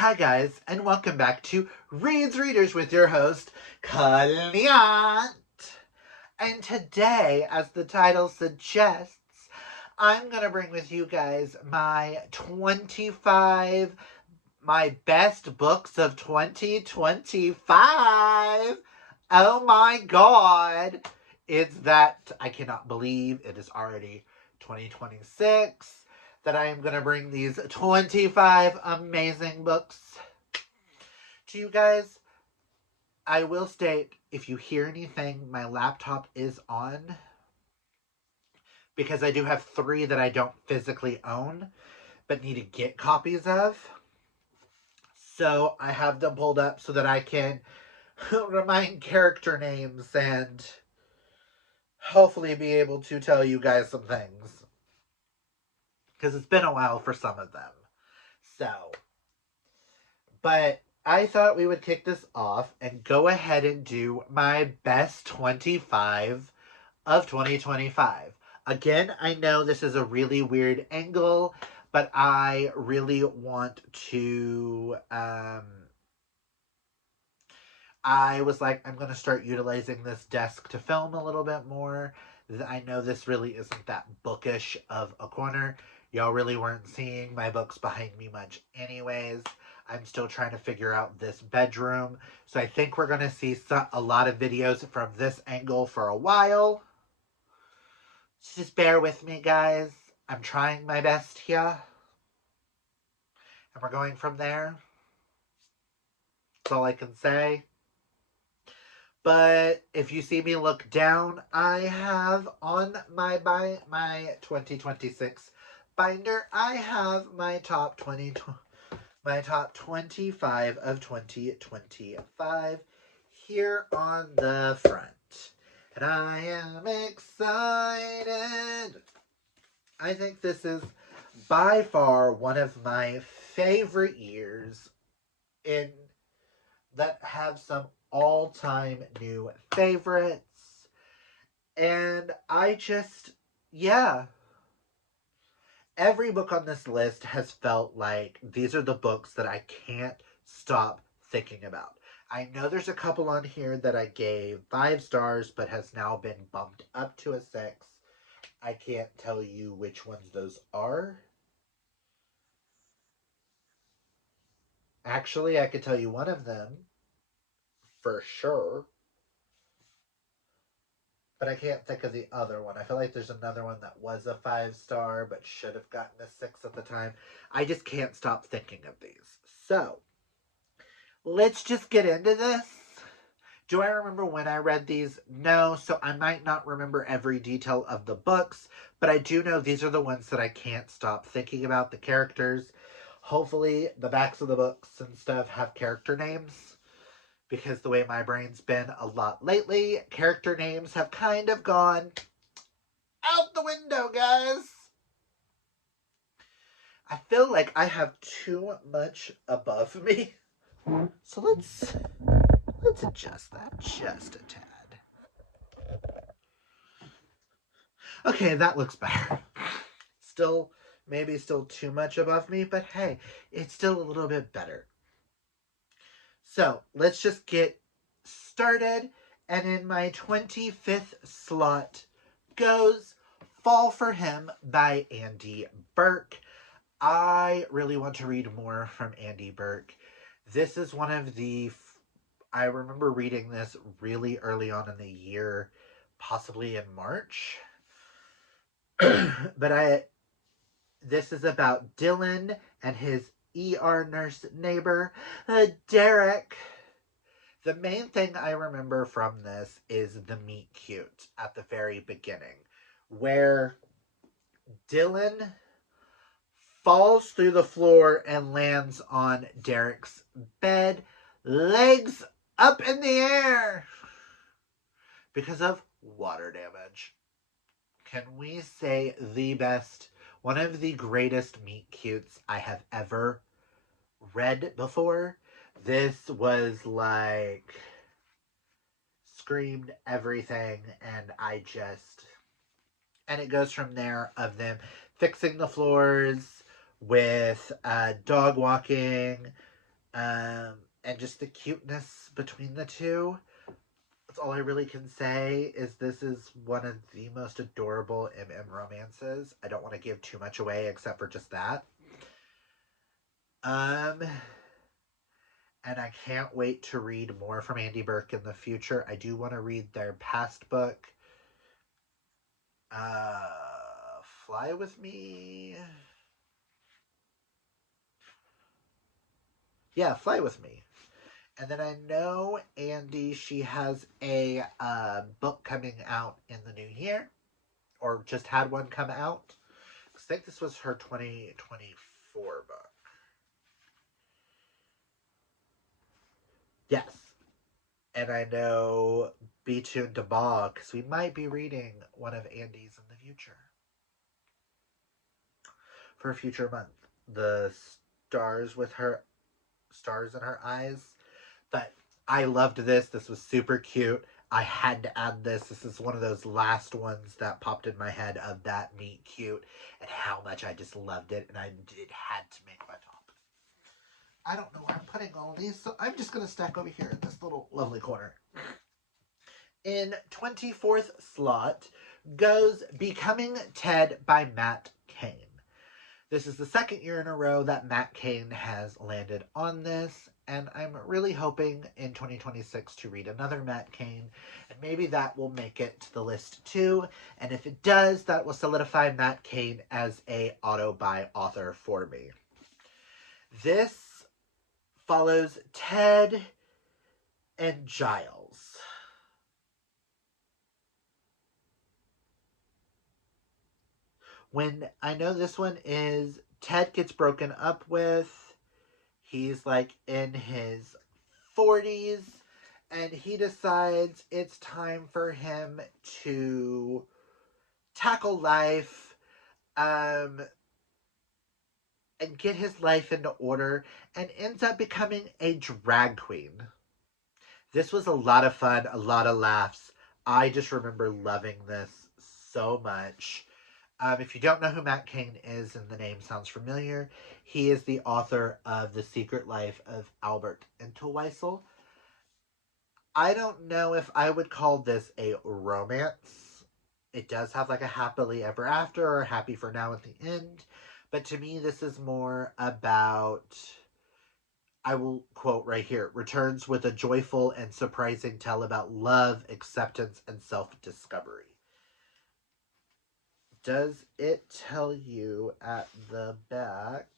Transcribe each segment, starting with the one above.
Hi guys, and welcome back to Reads Readers with your host, Kaliant. And today, as the title suggests, I'm going to bring with you guys my best books of 2025. Oh my god. I cannot believe it is already 2026 that I am going to bring these 25 amazing books to you guys. I will state, if you hear anything, my laptop is on because I do have 3 that I don't physically own but need to get copies of. So I have them pulled up so that I can remind character names and hopefully be able to tell you guys some things, because it's been a while for some of them. But I thought we would kick this off and go ahead and do my best 25 of 2025. Again, I know this is a really weird angle, but I really want to I was like, I'm going to start utilizing this desk to film a little bit more. I know this really isn't that bookish of a corner. Y'all really weren't seeing my books behind me much anyways. I'm still trying to figure out this bedroom. So I think we're going to see a lot of videos from this angle for a while. Just bear with me, guys. I'm trying my best here. And we're going from there. That's all I can say. But if you see me look down, I have on my 2026 binder, I have my top 25 of 2025 here on the front. And I am excited. I think this is by far one of my favorite years that have some all-time new favorites. And every book on this list has felt like these are the books that I can't stop thinking about. I know there's a couple on here that I gave 5 stars but has now been bumped up to a 6. I can't tell you which ones those are. Actually, I could tell you one of them for sure, but I can't think of the other one. I feel like there's another one that was a 5-star but should have gotten a 6 at the time. I just can't stop thinking of these. So, let's just get into this. Do I remember when I read these? No, so I might not remember every detail of the books, but I do know these are the ones that I can't stop thinking about, the characters. Hopefully, the backs of the books and stuff have character names, because the way my brain's been a lot lately, character names have kind of gone out the window, guys. I feel like I have too much above me. So let's adjust that just a tad. Okay, that looks better. Maybe still too much above me, but hey, it's still a little bit better. So let's just get started. And in my 25th slot goes Fall for Him by Andy Burke. I really want to read more from Andy Burke. This is one of I remember reading this really early on in the year, possibly in March. But this is about Dylan and his ER nurse neighbor, Derek. The main thing I remember from this is the meet cute at the very beginning, where Dylan falls through the floor and lands on Derek's bed, legs up in the air, because of water damage. Can we say one of the greatest meet cutes I have ever read before? This was like screamed everything, and and it goes from there, of them fixing the floors with dog walking, And just the cuteness between the two. That's all I really can say. Is this is one of the most adorable romances. I don't want to give too much away except for just that. Um, and I can't wait to read more from Andy Burke in the future. I do want to read their past book. Fly with Me. Yeah, Fly with Me. And then I know Andy, she has a book coming out in the new year, or just had one come out. I think this was her 2024 book. Yes. And I know Be Tuned to Ball, because we might be reading one of Andy's in the future. For a future month. The stars with her stars in her eyes. But I loved this. This was super cute. I had to add this. This is one of those last ones that popped in my head of that meet cute and how much I just loved it. And it had to make my top. I don't know where I'm putting all these, so I'm just going to stack over here in this little lovely corner. In 24th slot goes Becoming Ted by Matt Cain. This is the second year in a row that Matt Cain has landed on this, and I'm really hoping in 2026 to read another Matt Cain, and maybe that will make it to the list too. And if it does, that will solidify Matt Cain as a auto-buy author for me. This follows Ted and Giles. When I know this one is Ted gets broken up with, he's like in his 40s, and he decides it's time for him to tackle life and get his life into order, and ends up becoming a drag queen. This was a lot of fun, a lot of laughs. I just remember loving this so much. If you don't know who Matt Cain is, and the name sounds familiar, he is the author of The Secret Life of Albert Entwistle. I don't know if I would call this a romance. It does have like a happily ever after or happy for now at the end. But to me, this is more about, I will quote right here, returns with a joyful and surprising tale about love, acceptance, and self discovery. Does it tell you at the back?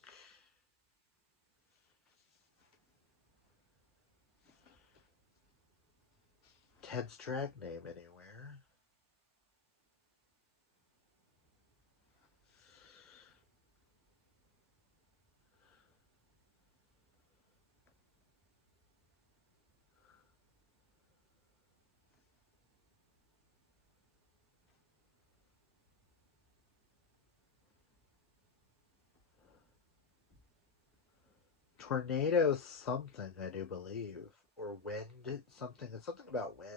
Ted's drag name anywhere? Tornado something, I do believe. Or wind something. It's something about wind.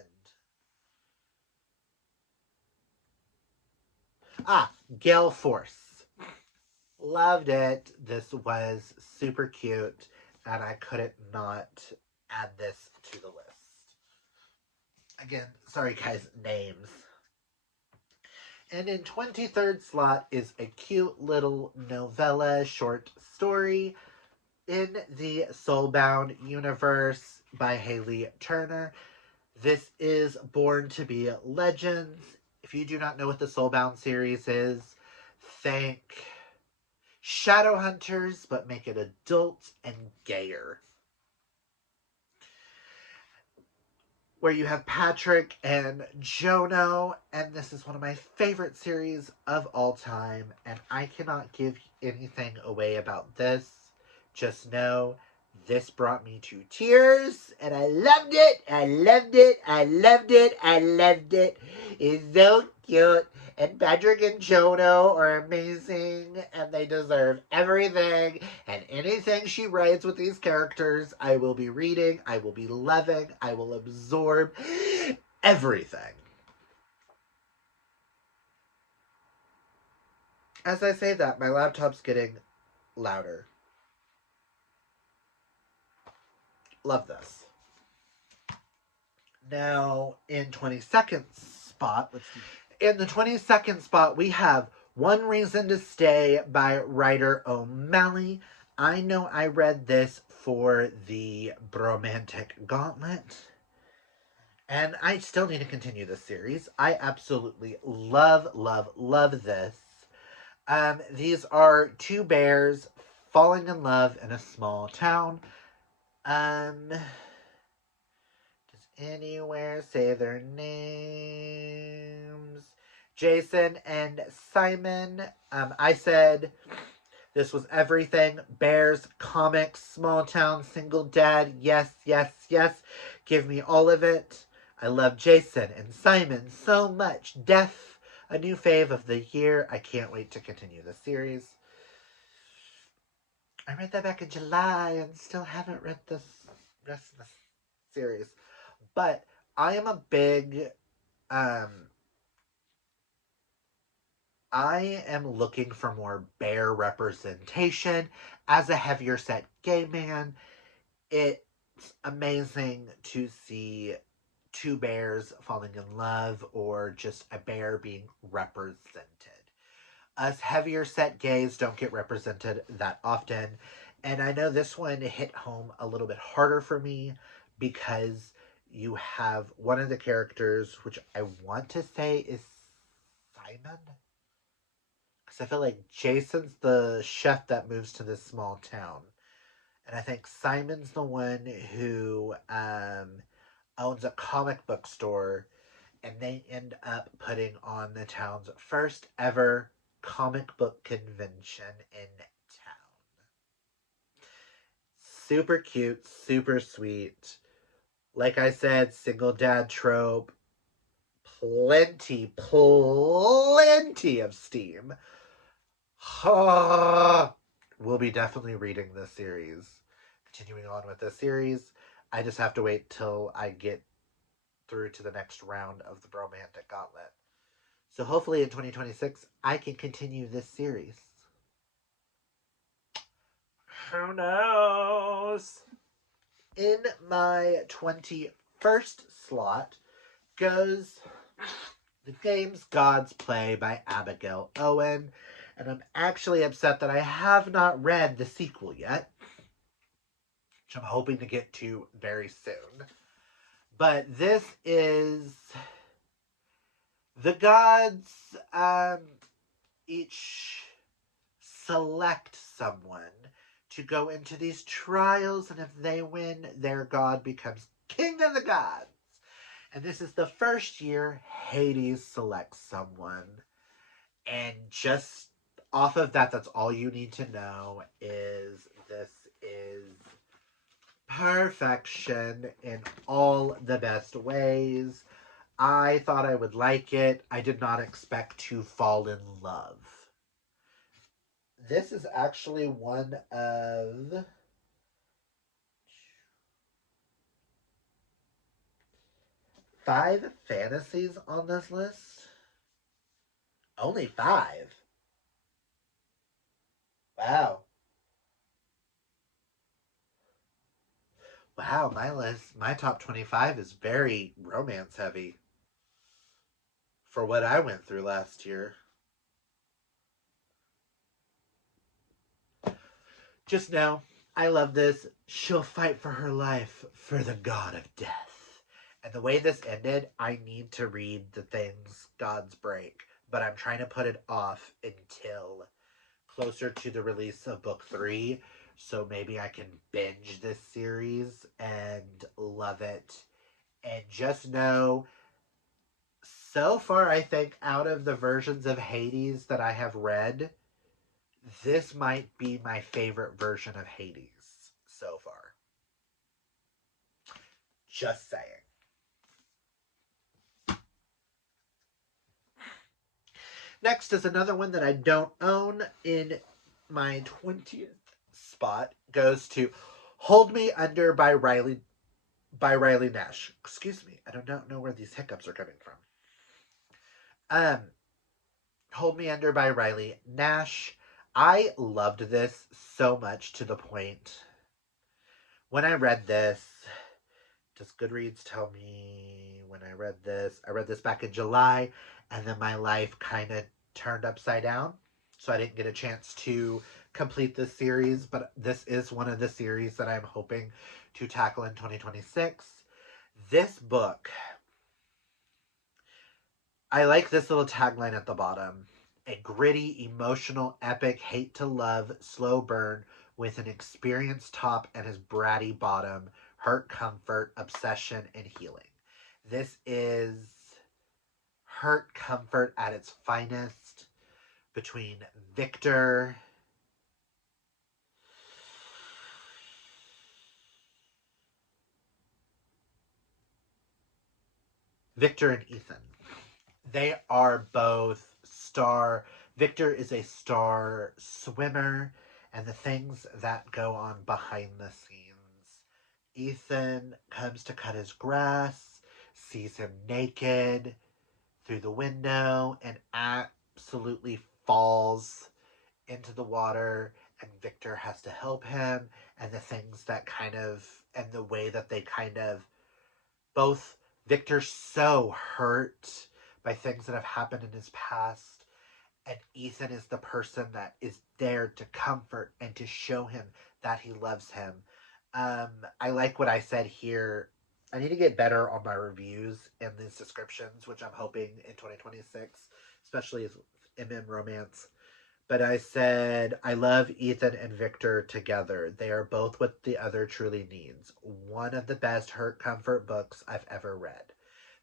Ah, Gale Force. Loved it. This was super cute, and I couldn't not add this to the list. Again, sorry guys, names. And in 23rd slot is a cute little novella short story in the Soulbound universe by Haley Turner. This is Born to Be Legends. If you do not know what the Soulbound series is, think Shadowhunters, but make it adult and gayer. Where you have Patrick and Jono, and this is one of my favorite series of all time, and I cannot give anything away about this. Just know this brought me to tears, and I loved it. I loved it. I loved it. I loved it. It's so cute. And Patrick and Jono are amazing, and they deserve everything. And anything she writes with these characters, I will be reading, I will be loving, I will absorb everything. As I say that, my laptop's getting louder. Love this. Now, in 22nd spot, in the 22nd spot, we have One Reason to Stay by Ryder O'Malley. I know I read this for the Bromantic Gauntlet, and I still need to continue this series. I absolutely love, love, love this. These are two bears falling in love in a small town. Does anywhere say their names? Jason and Simon. I said this was everything. Bears, comics, small town, single dad. Yes, yes, yes. Give me all of it. I love Jason and Simon so much. Death, a new fave of the year. I can't wait to continue the series. I read that back in July and still haven't read this rest of the series. But I am a big I am looking for more bear representation. As a heavier set gay man, it's amazing to see two bears falling in love or just a bear being represented. Us heavier set gays don't get represented that often. And I know this one hit home a little bit harder for me because you have one of the characters, which I want to say is Simon. Because I feel like Jason's the chef that moves to this small town. And I think Simon's the one who owns a comic book store. And they end up putting on the town's first ever comic book convention in town. Super cute, super sweet. Like I said, single dad trope. Plenty of steam. We'll be definitely reading this series. Continuing on with this series. I just have to wait till I get through to the next round of the Bromantic Gauntlet. So hopefully in 2026, I can continue this series. Who knows? In my 21st slot goes The Games Gods Play by Abigail Owen. And I'm actually upset that I have not read the sequel yet, which I'm hoping to get to very soon. But this is the gods each select someone to go into these trials, and if they win, their god becomes king of the gods. And this is the first year Hades selects someone. And just off of that, that's all you need to know is this is perfection in all the best ways. I thought I would like it. I did not expect to fall in love. This is actually one of 5 fantasies on this list. Only 5. Wow. Wow, my top 25 is very romance heavy for what I went through last year. Just know, I love this. She'll fight for her life for the god of death. And the way this ended, I need to read the things gods break, but I'm trying to put it off until closer to the release of book 3, so maybe I can binge this series and love it. And just know, so far I think out of the versions of Hades that I have read, this might be my favorite version of Hades so far. Just saying. Next is another one that I don't own. In my 20th spot goes to Hold Me Under by Riley Nash. Excuse me, I don't know where these hiccups are coming from. Hold Me Under by Riley Nash. I loved this so much to the point When I read this, does Goodreads tell me when I read this? I read this back in July, and then my life kind of turned upside down. So I didn't get a chance to complete this series, but this is one of the series that I'm hoping to tackle in 2026. This book, I like this little tagline at the bottom: a gritty, emotional, epic, hate to love, slow burn with an experienced top and his bratty bottom, hurt, comfort, obsession, and healing. This is hurt comfort at its finest between Victor and Ethan. They are both star. Victor is a star swimmer, and the things that go on behind the scenes. Ethan comes to cut his grass, sees him naked through the window, and absolutely falls into the water. And Victor has to help him, and the things that and the way that they both Victor's so hurt by things that have happened in his past, and Ethan is the person that is there to comfort and to show him that he loves him. I like what I said here. I need to get better on my reviews and these descriptions, which I'm hoping in 2026, especially as MM romance. But I said, I love Ethan and Victor together. They are both what the other truly needs. One of the best hurt comfort books I've ever read.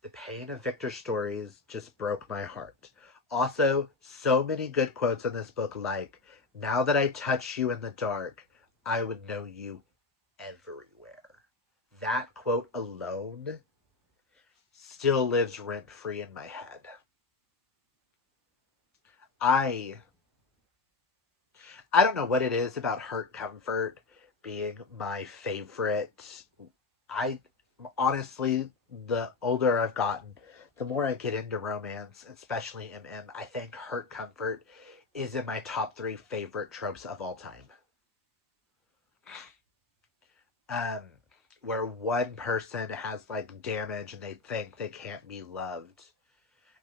The pain of Victor's stories just broke my heart. Also, so many good quotes in this book, like, now that I touch you in the dark, I would know you everywhere. That quote alone still lives rent free in my head. I I don't know what it is about Hurt Comfort being my favorite. I honestly, the older I've gotten, the more I get into romance, especially MM. I think Hurt Comfort is in my top three favorite tropes of all time. Um, where one person has like damage and they think they can't be loved,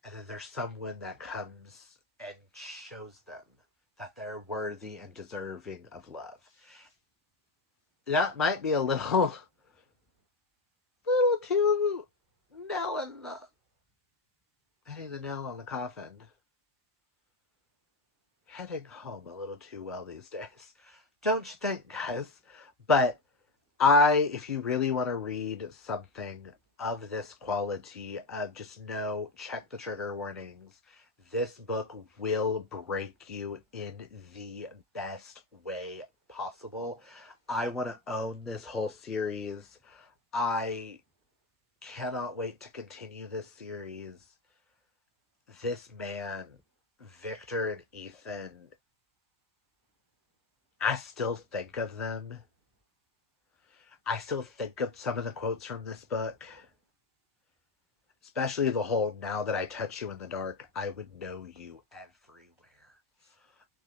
and then there's someone that comes and shows them that they're worthy and deserving of love. That might be a little too nail in the hitting the nail on the coffin. Heading home a little too well these days, don't you think, guys? But if you really want to read something of this quality, just know, check the trigger warnings. This book will break you in the best way possible. I want to own this whole series. I cannot wait to continue this series. This man, Victor and Ethan, I still think of them. I still think of some of the quotes from this book, especially the whole now that I touch you in the dark, I would know you everywhere.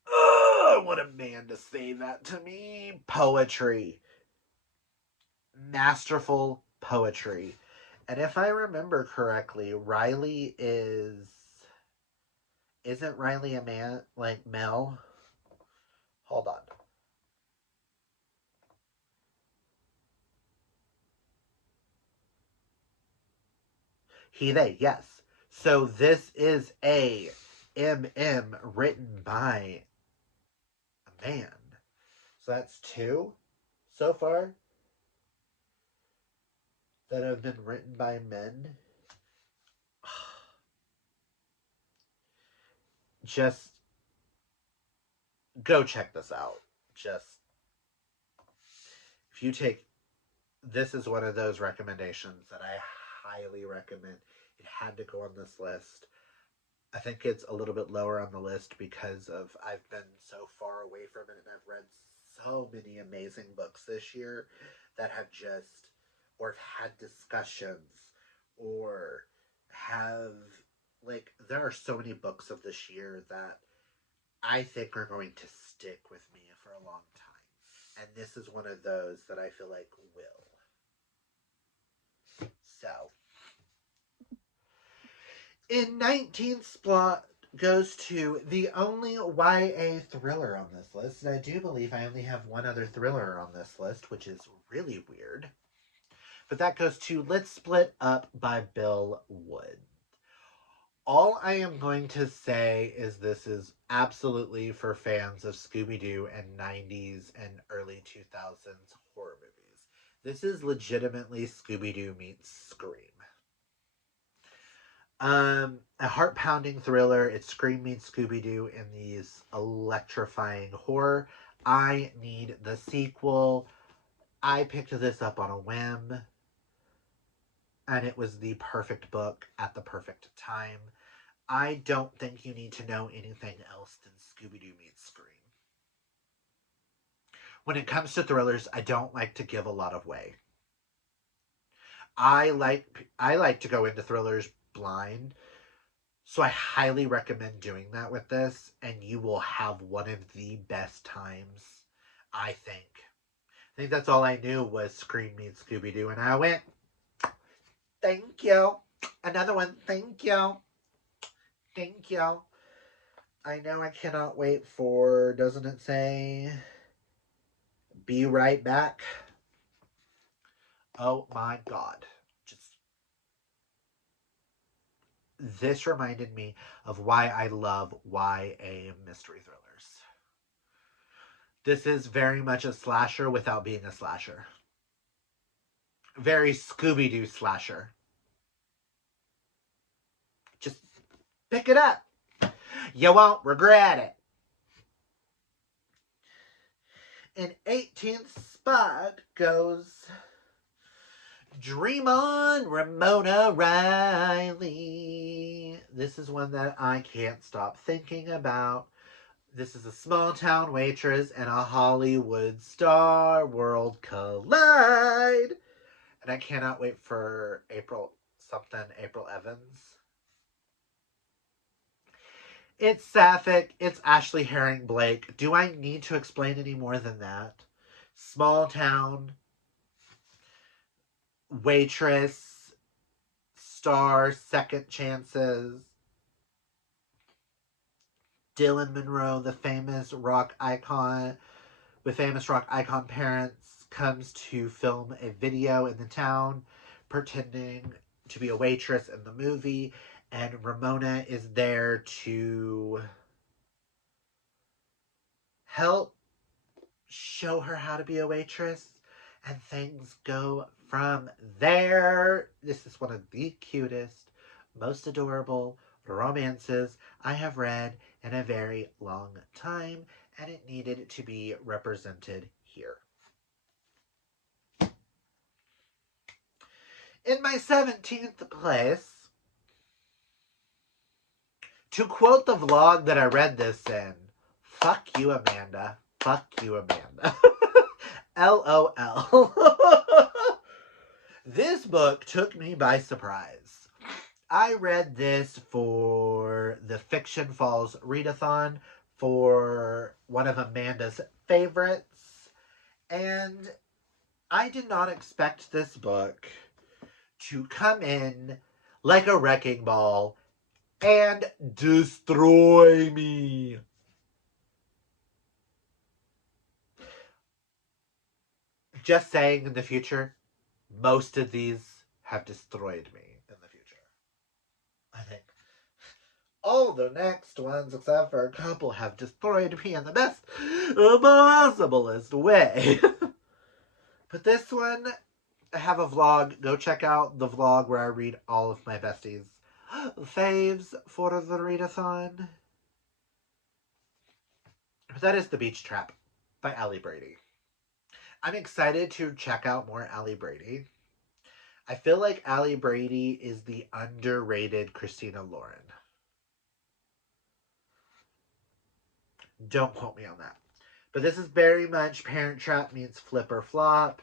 Oh, I want a man to say that to me. Poetry. Masterful poetry. And if I remember correctly, Riley is. Isn't Riley a man like Mel? Hold on. He, they, yes. So this is a MM written by a man. So that's two so far that have been written by men. Just go check this out. Just if you take this is one of those recommendations that I highly recommend. It had to go on this list. I think it's a little bit lower on the list because of I've been so far away from it and I've read so many amazing books this year that have just or have had discussions or have like there are so many books of this year that I think are going to stick with me for a long time. And this is one of those that I feel like will. So, in 19th spot goes to the only YA thriller on this list. And I do believe I only have one other thriller on this list, which is really weird. But that goes to Let's Split Up by Bill Wood. All I am going to say is this is absolutely for fans of Scooby-Doo and 90s and early 2000s horror movies. This is legitimately Scooby-Doo meets Scream. A heart-pounding thriller. It's Scream meets Scooby-Doo in these electrifying horror. I need the sequel. I picked this up on a whim, and it was the perfect book at the perfect time. I don't think you need to know anything else than Scooby-Doo meets Scream. When it comes to thrillers, I don't like to give a lot of way. I like to go into thrillers blind. So I highly recommend doing that with this, and you will have one of the best times, I think. I think that's all I knew was Scream meets Scooby-Doo, and I went, thank you. Another one, thank you. Thank you. I know I cannot wait for, doesn't it say, be right back? Oh my god. Just, this reminded me of why I love YA mystery thrillers. This is very much a slasher without being a slasher. Very Scooby-Doo slasher. Just pick it up. You won't regret it. In 18th spot goes Dream On, Ramona Riley. This is one that I can't stop thinking about. This is a small town waitress and a Hollywood star. World collide. And I cannot wait for April Evans. It's Sapphic. It's Ashley Herring Blake. Do I need to explain any more than that? Small town waitress, star, second chances. Dylan Monroe, the famous rock icon, with famous rock icon parents, comes to film a video in the town, pretending to be a waitress in the movie, and Ramona is there to help show her how to be a waitress, and things go from there. This is one of the cutest, most adorable romances I have read in a very long time, and it needed to be represented here. In my 17th place, to quote the vlog that I read this in, fuck you, Amanda. Fuck you, Amanda. LOL. This book took me by surprise. I read this for the Fiction Falls readathon for one of Amanda's favorites, and I did not expect this book to come in like a wrecking ball and destroy me. Just saying, in the future, most of these have destroyed me in the future. I think all the next ones, except for a couple, have destroyed me in the best possiblest way. But this one, I have a vlog. Go check out the vlog where I read all of my besties' faves for the readathon. But that is The Beach Trap by Allie Brady. I'm excited to check out more Allie Brady. I feel like Allie Brady is the underrated Christina Lauren. Don't quote me on that. But this is very much Parent Trap meets Flip or Flop.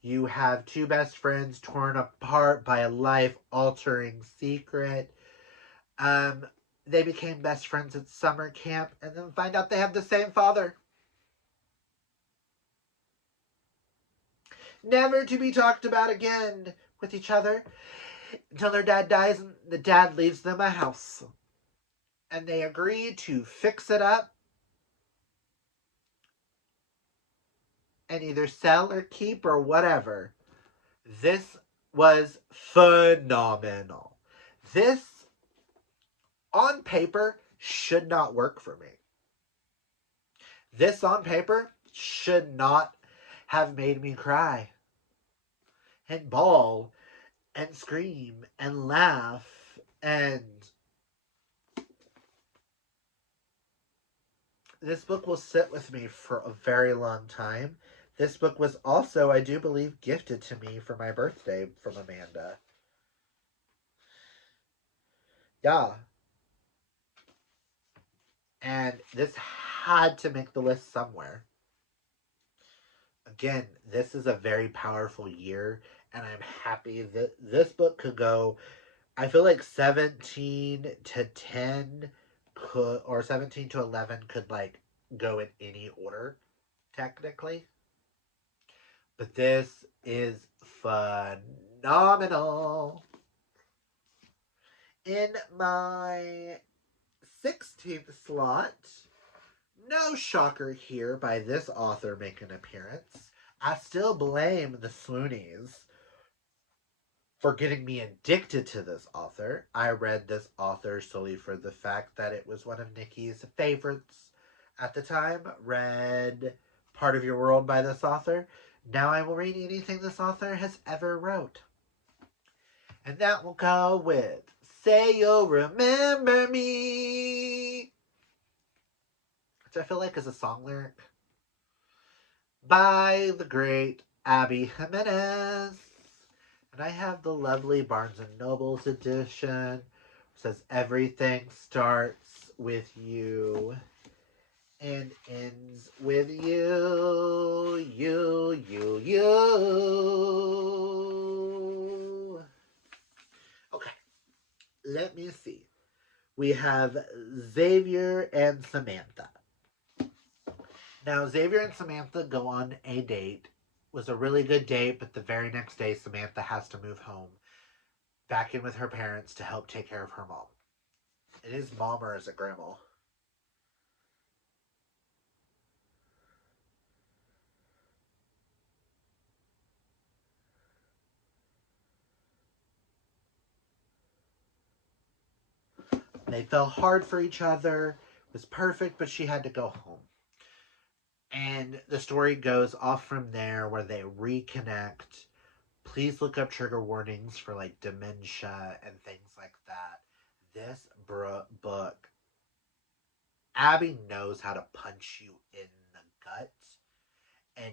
You have two best friends torn apart by a life-altering secret. They became best friends at summer camp and then find out they have the same father. never to be talked about again with each other until their dad dies and the dad leaves them a house. And they agree to fix it up and either sell or keep or whatever. This was phenomenal. This, on paper, should not work for me. This, on paper, should not have made me cry and bawl and scream and laugh and this book will sit with me for a very long time. This book was also, I do believe, gifted to me for my birthday from Amanda. Yeah. And this had to make the list somewhere. Again, this is a very powerful year, and I'm happy that this book could go. I feel like 17 to 10 could, or 17 to 11 could like go in any order, technically. But this is phenomenal. In my 16th slot, no shocker here by this author make an appearance. I still blame the Swoonies for getting me addicted to this author. I read this author solely for the fact that it was one of Nikki's favorites at the time. Read Part of Your World by this author. Now I will read anything this author has ever wrote. And that will go with Say You'll Remember Me, which I feel like is a song lyric, by the great Abby Jimenez. And I have the lovely Barnes & Noble's edition. It says everything starts with you and ends with you, you. Okay, let me see. We have Xavier and Samantha. Now, Xavier and Samantha go on a date. It was a really good date, but the very next day, Samantha has to move home, back in with her parents to help take care of her mom. It is mom or is it grandma? They fell hard for each other. It was perfect, but she had to go home. And the story goes off from there where they reconnect. Please look up trigger warnings for like dementia and things like that. This book, Abby knows how to punch you in the gut and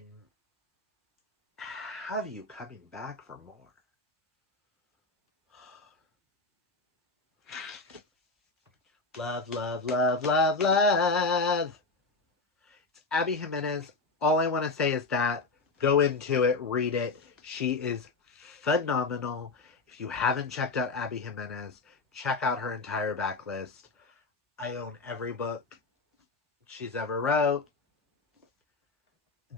have you coming back for more. Love, love, love, love, love. It's Abby Jimenez. All I want to say is that go into it, read it. She is phenomenal. If you haven't checked out Abby Jimenez, check out her entire backlist. I own every book she's ever wrote.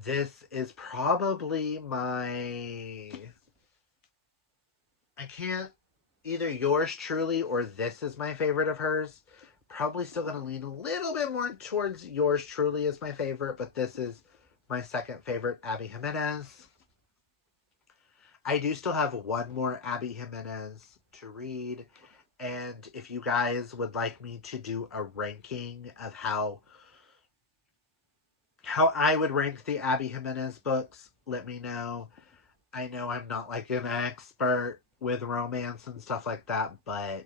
This is probably my. I can't. Either yours truly or this is my favorite of hers. Probably still going to lean a little bit more towards yours truly as my favorite, but this is my second favorite, Abby Jimenez. I do still have one more Abby Jimenez to read, and if you guys would like me to do a ranking of how I would rank the Abby Jimenez books, let me know. I know I'm not like an expert with romance and stuff like that, but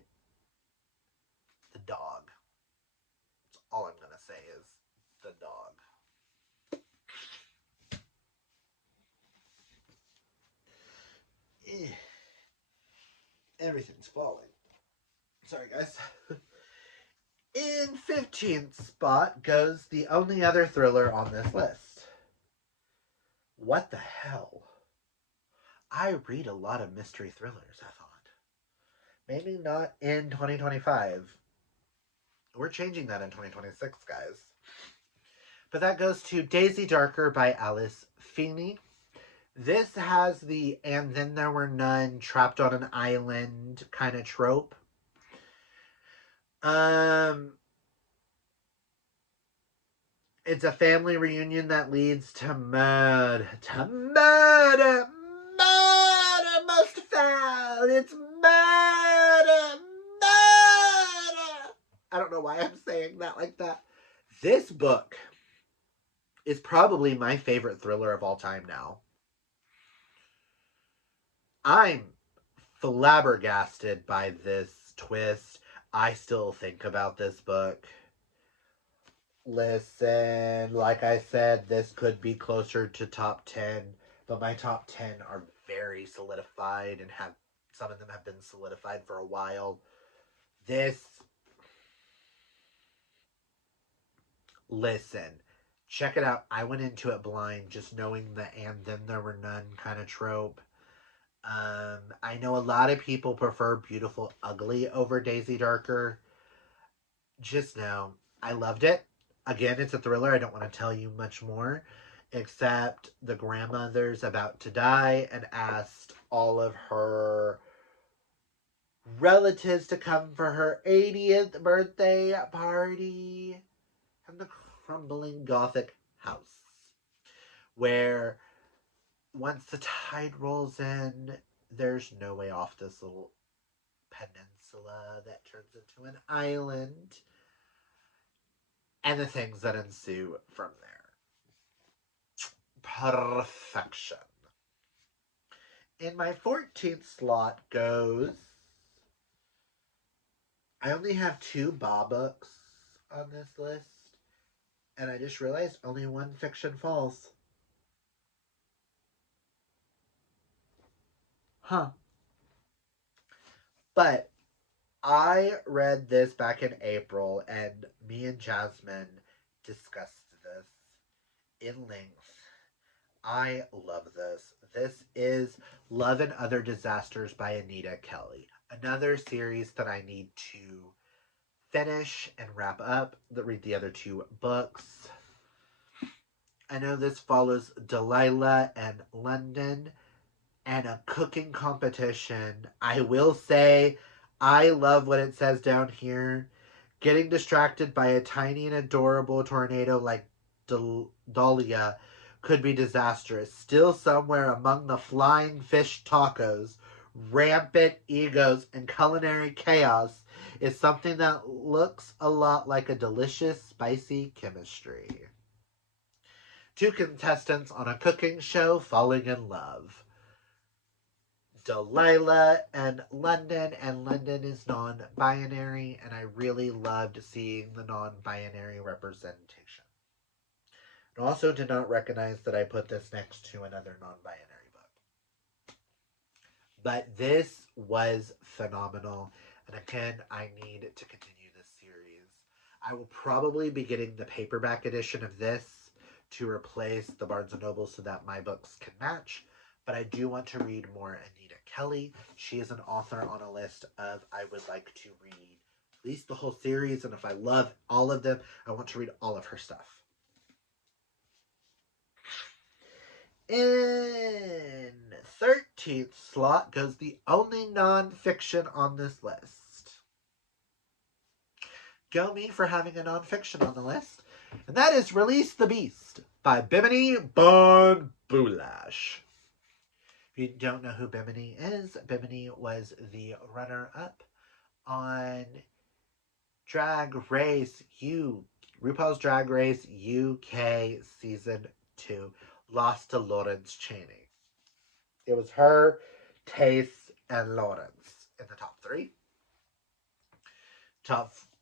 the dog. That's all I'm going to say is the dog. Everything's falling. Sorry, guys. In 15th spot goes the only other thriller on this list. What the hell? I read a lot of mystery thrillers, I thought. Maybe not in 2025. We're changing that in 2026, guys. But that goes to Daisy Darker by Alice Feeney. This has the "and then there were none trapped on an island" kind of trope. Um, it's a family reunion that leads to murder. To murder! Murder most foul! It's murder! Murder! I don't know why I'm saying that like that. This book is probably my favorite thriller of all time now. I'm flabbergasted by this twist. I still think about this book. Listen, like I said, this could be closer to top 10, but my top 10 are very solidified and have some of them have been solidified for a while. This, listen, check it out. I went into it blind, just knowing the "and then there were none" kind of trope. I know a lot of people prefer Beautiful Ugly over Daisy Darker. Just know, I loved it. Again, it's a thriller. I don't want to tell you much more, except the grandmother's about to die and asked all of her relatives to come for her 80th birthday party in the crumbling Gothic house, where once the tide rolls in, there's no way off this little peninsula that turns into an island, and the things that ensue from there. Perfection. In my 14th slot goes. I only have two Ba books on this list, and I just realized only one fiction falls. Huh. But I read this back in April, and me and Jasmine discussed this in length. I love this. This is Love and Other Disasters by Anita Kelly. Another series that I need to finish and wrap up. Read the other two books. I know this follows Delilah and London and a cooking competition. I will say, I love what it says down here. Getting distracted by a tiny and adorable tornado like Dahlia could be disastrous. Still, somewhere among the flying fish tacos, rampant egos, and culinary chaos is something that looks a lot like a delicious, spicy chemistry. Two contestants on a cooking show falling in love. Delilah and London is non binary, and I really loved seeing the non binary representation. And also did not recognize that I put this next to another non binary book. But this was phenomenal, and again, I need to continue this series. I will probably be getting the paperback edition of this to replace the Barnes and Noble so that my books can match. But I do want to read more Anita Kelly. She is an author on a list of I would like to read at least the whole series, and if I love all of them, I want to read all of her stuff. In 13th slot goes the only non-fiction on this list. Go me for having a non-fiction on the list. And that is Release the Beast by Bimini Bon Boulash. If you don't know who Bimini is, Bimini was the runner-up on RuPaul's Drag Race UK Season 2, lost to Lawrence Chaney. It was her, Tace, and Lawrence in the top three.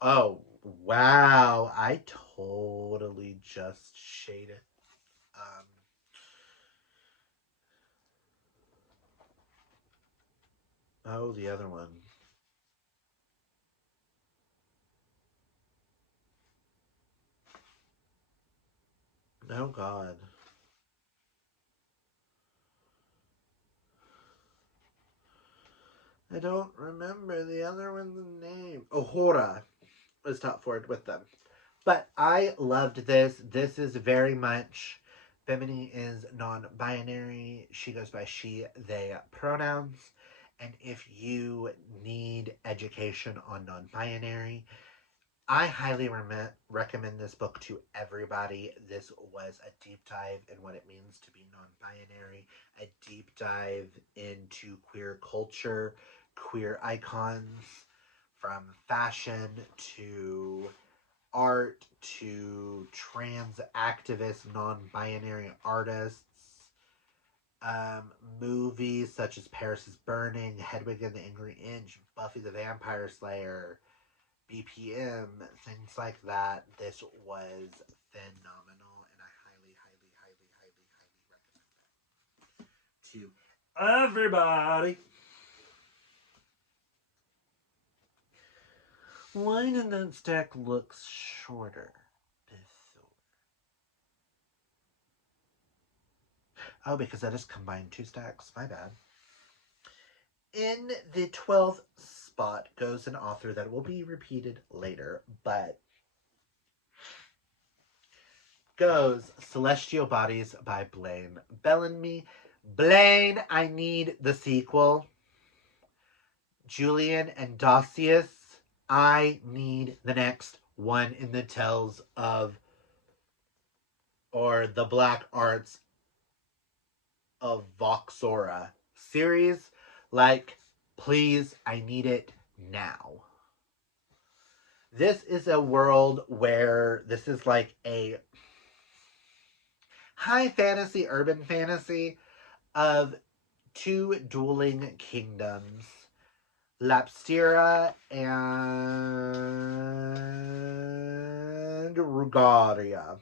Oh, wow. I totally just shaded. Um, the other one. Oh, God. I don't remember the other one's name. Ohora was top four with them. But I loved this. This is very much Bimini is non binary. She goes by she, they pronouns. And if you need education on non binary, I highly recommend this book to everybody. This was a deep dive in what it means to be non binary, a deep dive into queer culture, queer icons, from fashion to art to trans activists, non binary artists, movies such as Paris is Burning, Hedwig and the Angry Inch, Buffy the Vampire Slayer, BPM, things like that. This was phenomenal, and I highly, highly, highly, highly, highly recommend that to everybody. Why did that stack look shorter before? Oh, because I just combined two stacks. My bad. In the 12th spot goes an author that will be repeated later, but goes Celestial Bodies by Blaine Bellamy. Blaine, I need the sequel. Julian and Dosius, I need the next one in the Tales of, or the Black Arts of Voxora series. Like, please, I need it now. This is a world where this is like a high fantasy, urban fantasy of two dueling kingdoms, Lapstira and Rugaria.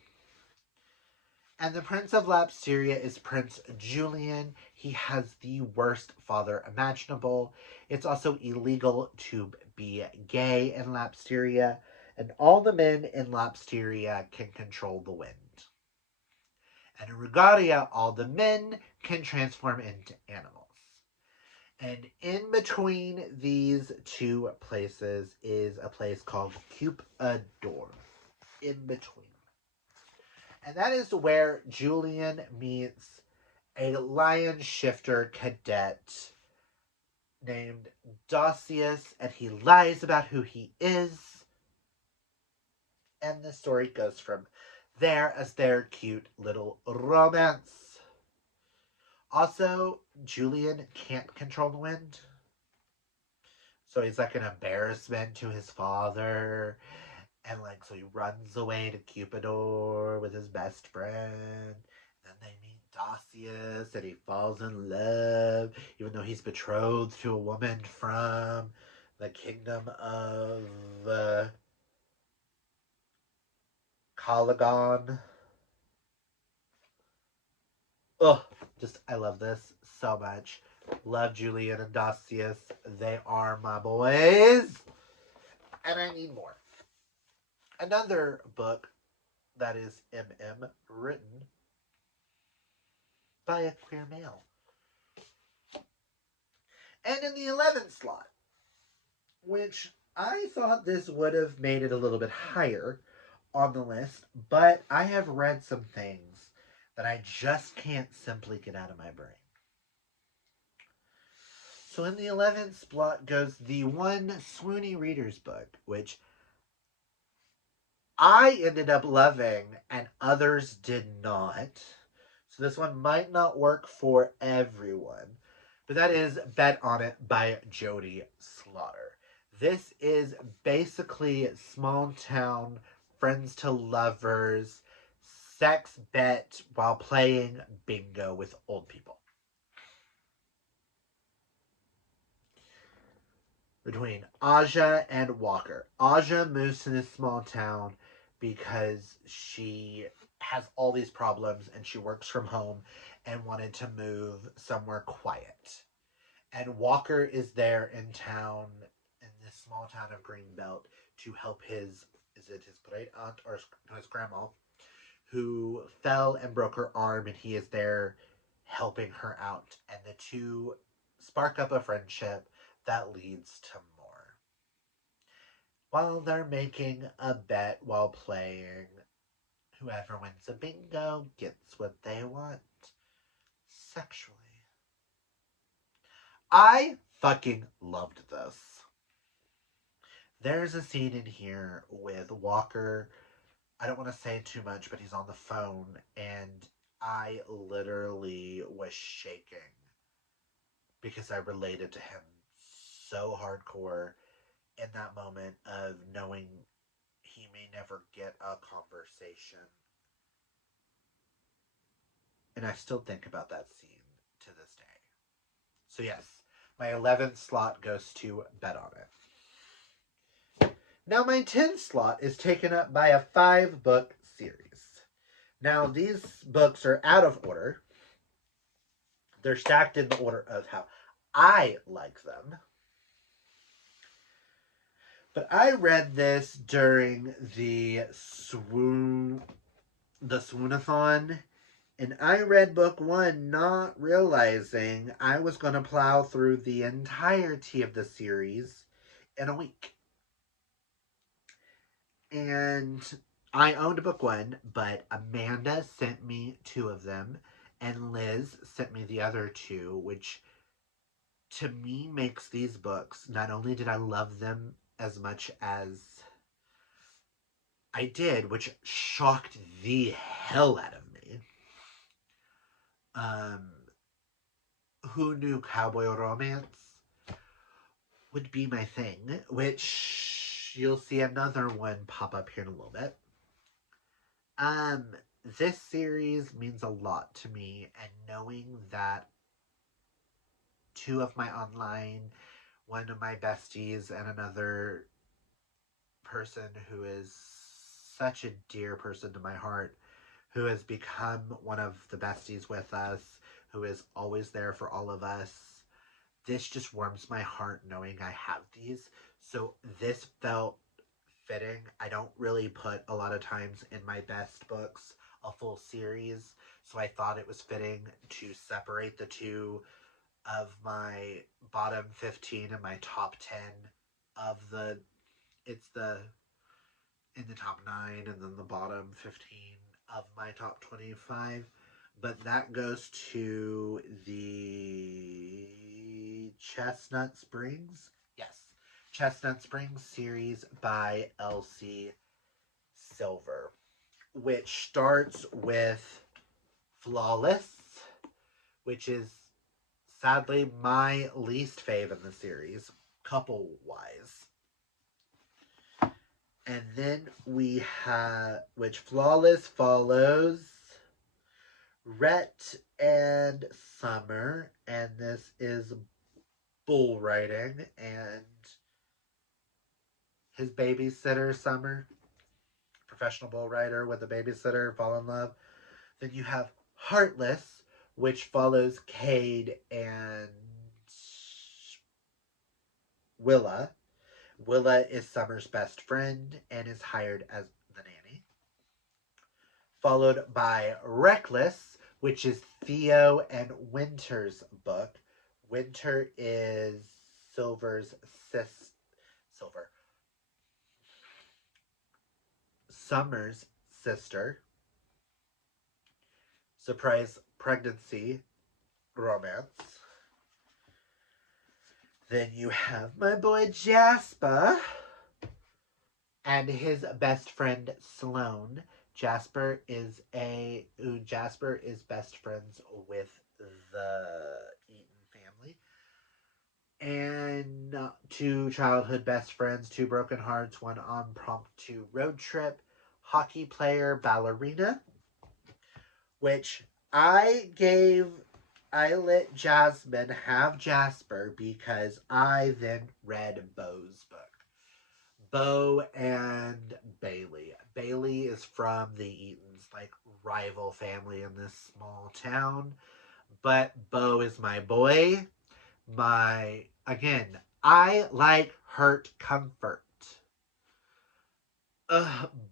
And the Prince of Lapsteria is Prince Julian. He has the worst father imaginable. It's also illegal to be gay in Lapsteria, and all the men in Lapsteria can control the wind. And in Rugaria, all the men can transform into animals. And in between these two places is a place called Cupador. In between. And that is where Julian meets a lion shifter cadet named Dosius, and he lies about who he is. And the story goes from there as their cute little romance. Also, Julian can't control the wind. So he's like an embarrassment to his father. And like, so he runs away to Cupador with his best friend. Then they meet Dosius and he falls in love, even though he's betrothed to a woman from the kingdom of Calagon. Ugh, just, I love this so much. Love Julian and Dosius. They are my boys. And I need more. Another book that is MM written by a queer male. And in the 11th slot, which I thought this would have made it a little bit higher on the list, but I have read some things that I just can't simply get out of my brain. So in the 11th slot goes the one swoony reader's book, which I ended up loving and others did not. So this one might not work for everyone. But that is Bet on It by Jody Slaughter. This is basically small town, friends to lovers, sex bet while playing bingo with old people. Between Aja and Walker. Aja moves to this small town because she has all these problems and she works from home and wanted to move somewhere quiet. And Walker is there in town, in this small town of Greenbelt, to help his great aunt or his grandma, who fell and broke her arm, and he is there helping her out. And the two spark up a friendship that leads to more. While they're making a bet while playing Whoever wins a bingo gets what they want sexually. I fucking loved this. There's a scene in here with Walker. I don't want to say too much, but he's on the phone, and I literally was shaking because I related to him so hardcore in that moment of knowing he may never get a conversation. And I still think about that scene to this day. So, yes, my 11th slot goes to Bet on It. Now, my 10th slot is taken up by a 5-book series. Now, these books are out of order. They're stacked in the order of how I like them. But I read this during the Swoonathon, and I read book 1 not realizing I was going to plow through the entirety of the series in a week. And I owned book 1, but Amanda sent me 2 of them, and Liz sent me the other 2, which to me makes these books, not only did I love them as much as I did, which shocked the hell out of me. Who knew cowboy romance would be my thing, which you'll see another one pop up here in a little bit. This series means a lot to me, and knowing that 2 of my online, one of my besties, and another person who is such a dear person to my heart, who has become one of the besties with us, who is always there for all of us. This just warms my heart knowing I have these. So this felt fitting. I don't really put a lot of times in my best books a full series, so I thought it was fitting to separate the 2 of my bottom 15 and my top 10 of the, it's the in the top 9 and then the bottom 15 of my top 25. But that goes to the Chestnut Springs. Yes. Chestnut Springs series by Elsie Silver, which starts with Flawless, which is sadly my least fave in the series, couple-wise. And then we have, which Flawless follows Rhett and Summer, and this is bull riding, and his babysitter, Summer, professional bull rider with a babysitter, fall in love. Then you have Heartless, which follows Cade and Willa. Willa is Summer's best friend and is hired as the nanny. Followed by Reckless, which is Theo and Winter's book. Winter is Silver's Summer's sister. Surprise pregnancy romance. Then you have my boy Jasper and his best friend Sloane. Jasper is best friends with the Eaton family. And 2 childhood best friends, 2 broken hearts, 1 impromptu road trip, hockey player, ballerina, which I let Jasmine have Jasper because I then read Beau's book. Beau and Bailey. Bailey is from the Eatons, like rival family in this small town. But Beau is my boy. Again, I like hurt comfort.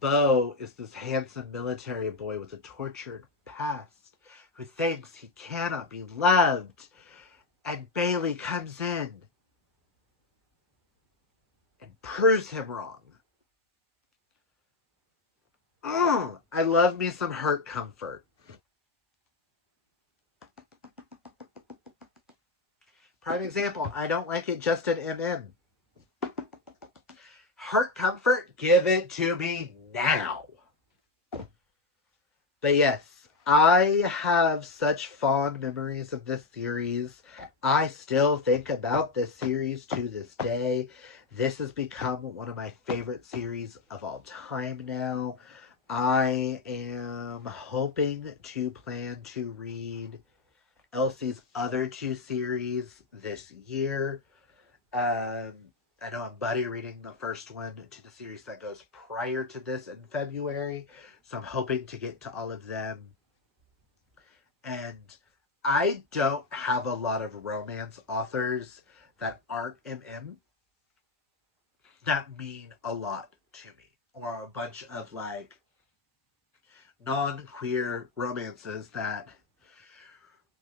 Beau is this handsome military boy with a tortured past who thinks he cannot be loved. And Bailey comes in and proves him wrong. Oh, I love me some Hurt Comfort. Prime example, I don't like it just an MM. Hurt Comfort, give it to me now. But yes, I have such fond memories of this series. I still think about this series to this day. This has become one of my favorite series of all time now. I am hoping to plan to read Elsie's other two series this year. Um, I know I'm buddy reading the first one to the series that goes prior to this in February, so I'm hoping to get to all of them. And I don't have a lot of romance authors that aren't MM that mean a lot to me, or a bunch of like non queer romances that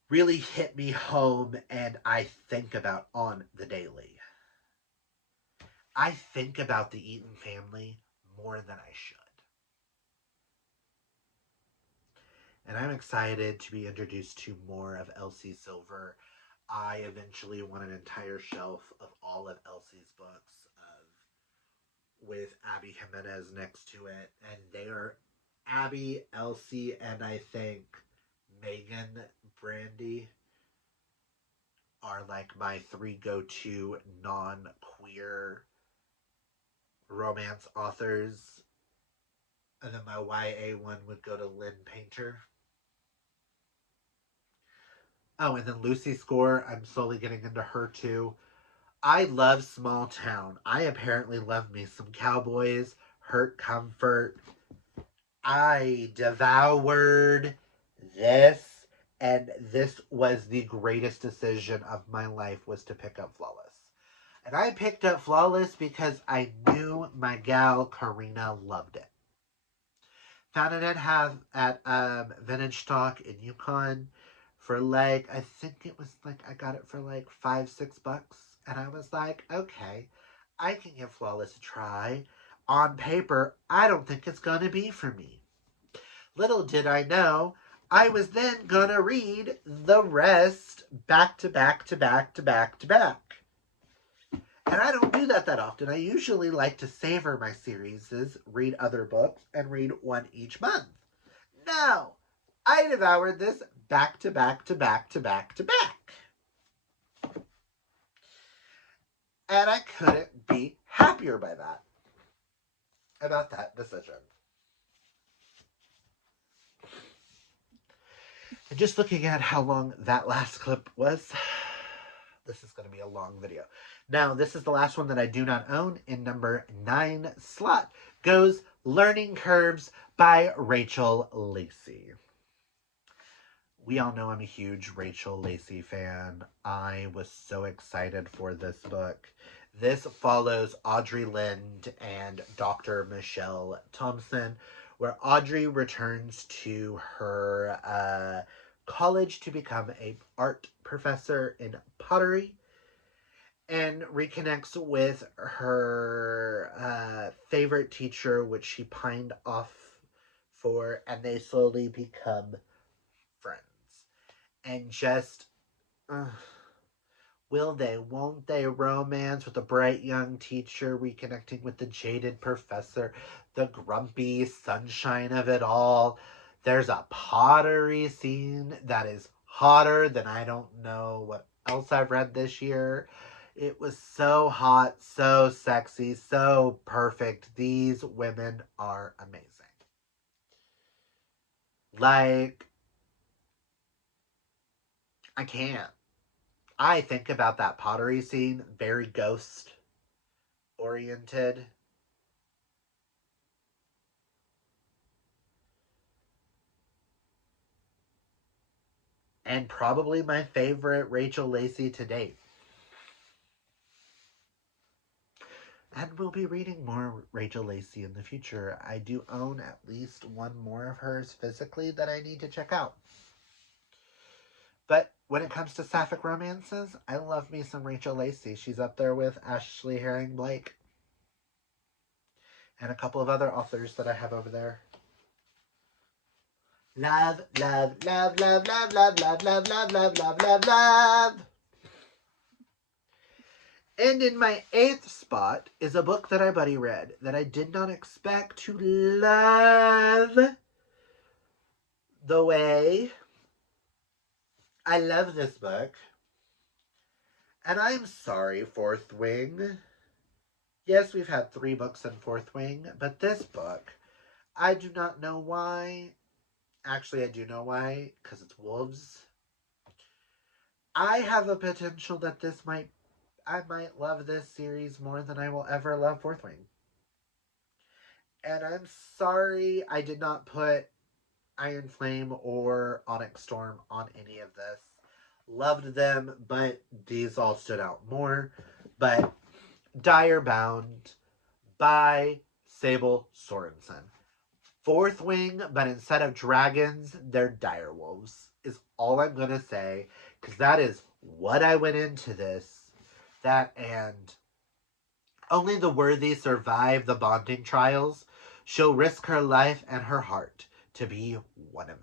really hit me home and I think about on the daily. I think about the Eaton family more than I should. And I'm excited to be introduced to more of Elsie Silver. I eventually want an entire shelf of all of Elsie's books with Abby Jimenez next to it. And they are Abby, Elsie, and I think Megan Brandy are like my three go-to non-queer romance authors. And then my YA one would go to Lynn Painter. Oh, and then Lucy Score, I'm slowly getting into her too. I love small town. I apparently love me some cowboys, Hurt Comfort. I devoured this, and this was the greatest decision of my life, was to pick up Flawless. And I picked up Flawless because I knew my gal Karina loved it. Found it at Vintage Stock in Yukon for like, I think it was like, I got it for like $5-6. And I was like, okay, I can give Flawless a try. On paper, I don't think it's going to be for me. Little did I know, I was then going to read the rest back to back to back to back to back. And I don't do that often. I usually like to savor my series, read other books, and read one each month. No, I devoured this back to back to back to back to back. And I couldn't be happier about that decision. And just looking at how long that last clip was, this is going to be a long video. Now, this is the last one that I do not own. In number 9 slot goes Learning Curves by Rachel Lacey. We all know I'm a huge Rachel Lacey fan. I was so excited for this book. This follows Audrey Lind and Dr. Michelle Thompson, where Audrey returns to her college to become an art professor in pottery and reconnects with her favorite teacher, which she pined off for, and they slowly become friends. And just, will they, won't they romance with a bright young teacher reconnecting with the jaded professor, the grumpy sunshine of it all. There's a pottery scene that is hotter than I don't know what else I've read this year. It was so hot, so sexy, so perfect. These women are amazing. Like, I can't. I think about that pottery scene, very ghost oriented. And probably my favorite Rachel Lacey to date. And we'll be reading more Rachel Lacey in the future. I do own at least one more of hers physically that I need to check out. But when it comes to sapphic romances, I love me some Rachel Lacey. She's up there with Ashley Herring Blake and a couple of other authors that I have over there. Love, love, love, love, love, love, love, love, love, love, love, love, love. And in my 8th spot is a book that I buddy read that I did not expect to love the way I love this book. And I'm sorry, Fourth Wing. Yes, we've had 3 books in Fourth Wing, but this book, I do not know why. Actually, I do know why, because it's wolves. I have a potential that I might love this series more than I will ever love Fourth Wing. And I'm sorry I did not put Iron Flame or Onyx Storm on any of this. Loved them, but these all stood out more. But Dire Bound by Sable Sorensen. Fourth Wing, but instead of dragons, they're dire wolves, is all I'm going to say, because that is what I went into this. That and only the worthy survive the bonding trials. She'll risk her life and her heart to be one of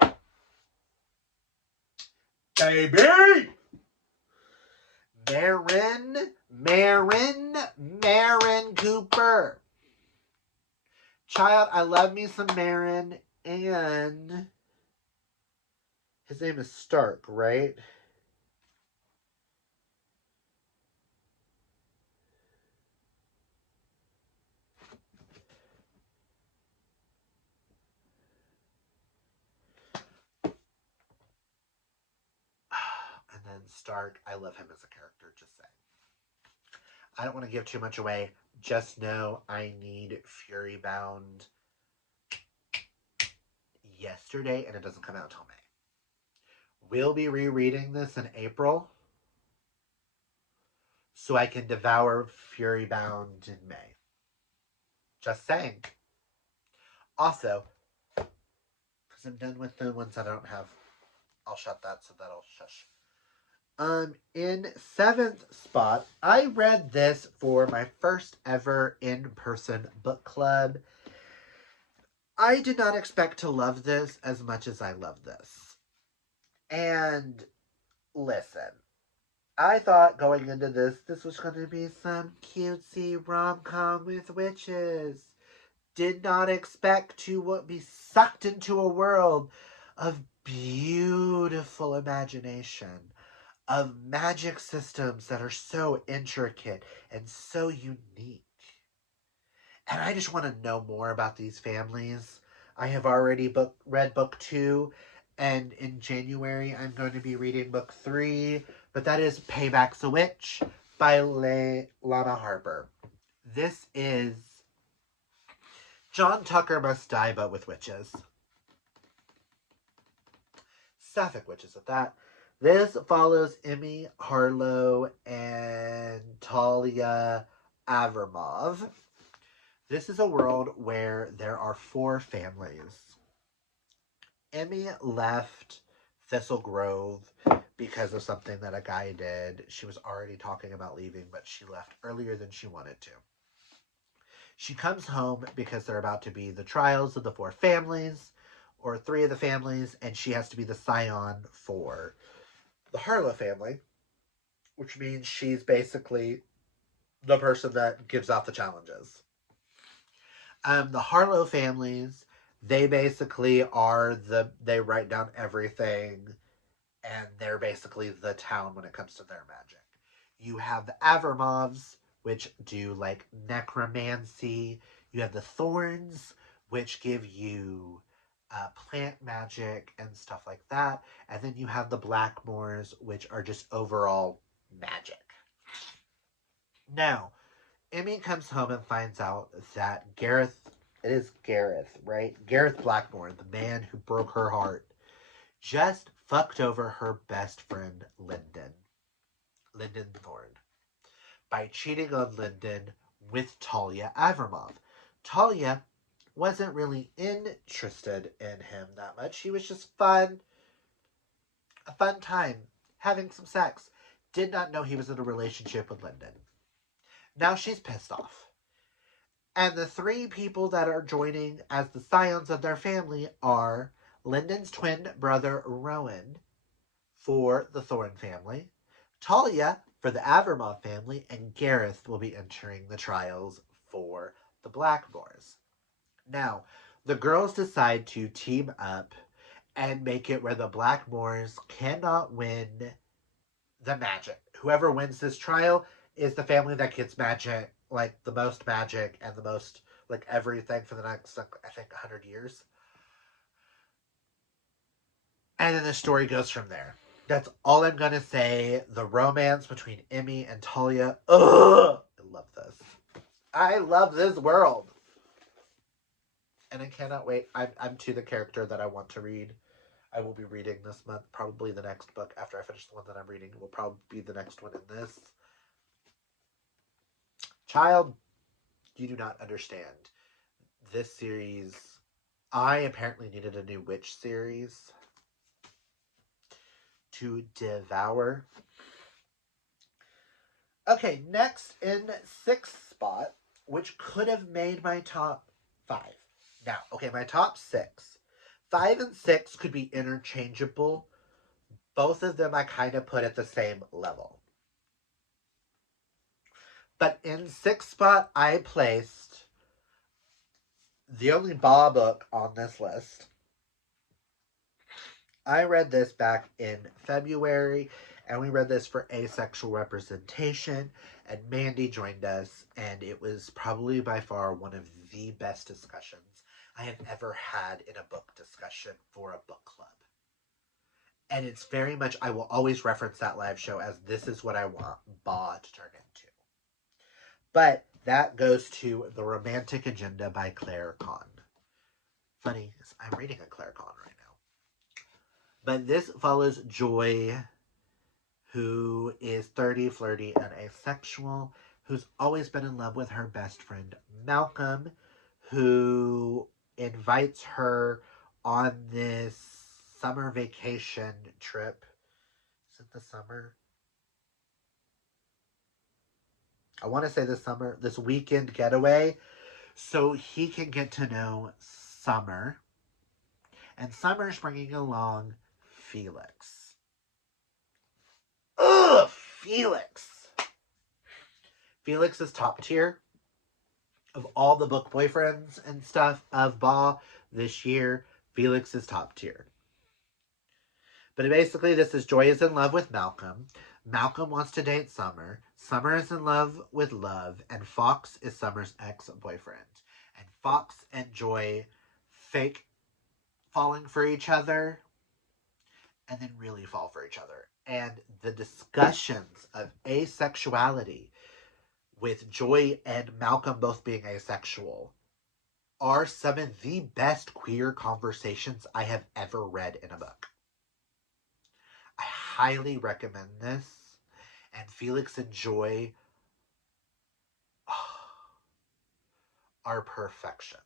them. Baby! Marin Cooper. Child, I love me some Marin, and his name is Stark, right? And then Stark, I love him as a character, just saying. I don't want to give too much away. Just know I need Fury Bound yesterday, and it doesn't come out until May. We'll be rereading this in April, so I can devour Fury Bound in May. Just saying. Also, because I'm done with the ones I don't have, I'll shut that so that'll shush. In 7th spot, I read this for my first ever in-person book club. I did not expect to love this as much as I love this. And listen, I thought going into this was going to be some cutesy rom-com with witches. Did not expect to be sucked into a world of beautiful imagination, of magic systems that are so intricate and so unique. And I just want to know more about these families. I have already read book 2, and in January I'm going to be reading book 3, but that is Payback's a Witch by Lana Harper. This is John Tucker Must Die But with Witches. Sapphic witches at that. This follows Emmy Harlow and Talia Avramov. This is a world where there are 4 families. Emmy left Thistle Grove because of something that a guy did. She was already talking about leaving, but she left earlier than she wanted to. She comes home because they're about to be the trials of the 4 families, or 3 of the families, and she has to be the scion for the Harlow family, which means she's basically the person that gives out the challenges. The Harlow families, they basically they write down everything, and they're basically the town when it comes to their magic. You have the Avramovs, which do like necromancy. You have the Thorns, which give you plant magic and stuff like that. And then you have the Blackmores, which are just overall magic. Now, Emmy comes home and finds out that it is Gareth, right? Gareth Blackmore, the man who broke her heart, just fucked over her best friend, Lyndon Thorne, by cheating on Lyndon with Talia Avramov. Talia wasn't really interested in him that much. She was just a fun time, having some sex. Did not know he was in a relationship with Lyndon. Now she's pissed off. And the three people that are joining as the scions of their family are Lyndon's twin brother Rowan for the Thorne family, Talia for the Avermont family, and Gareth will be entering the trials for the Blackmores. Now, the girls decide to team up and make it where the Blackmores cannot win the magic. Whoever wins this trial is the family that gets magic, like the most magic and the most like everything for the next, like, I think, 100 years. And then the story goes from there. That's all I'm gonna say. The romance between Emmy and Talia. Ugh! I love this. I love this world. And I cannot wait. I'm to the character that I want to read. I will be reading this month. Probably the next book after I finish the one that I'm reading will probably be the next one in this. Child, you do not understand. This series, I apparently needed a new witch series to devour. Okay, next in sixth spot, which could have made my top five. Now, okay, my top six. Five and six could be interchangeable. Both of them I kind of put at the same level. But in sixth spot, I placed the only Ba book on this list. I read this back in February, and we read this for asexual representation, and Mandy joined us, and it was probably by far one of the best discussions I have ever had in a book discussion for a book club. And it's very much, I will always reference that live show as this is what I want Ba to turn into. But that goes to The Romantic Agenda by Claire Kahn. Funny, I'm reading a Claire Kahn right now. But this follows Joy, who is 30, flirty, and asexual, who's always been in love with her best friend Malcolm, who invites her on this summer vacation trip. Is it the summer? I want to say this summer, this weekend getaway, so he can get to know Summer. And Summer's bringing along Felix. Ugh, Felix. Felix is top tier of all the book boyfriends and stuff of Ba this year. Felix is top tier. But basically, this is Joy is in love with Malcolm. Malcolm wants to date Summer. Summer is in love with Love. And Fox is Summer's ex-boyfriend. And Fox and Joy fake falling for each other and then really fall for each other. And the discussions of asexuality with Joy and Malcolm both being asexual are some of the best queer conversations I have ever read in a book. I highly recommend this. And Felix and Joy are perfection.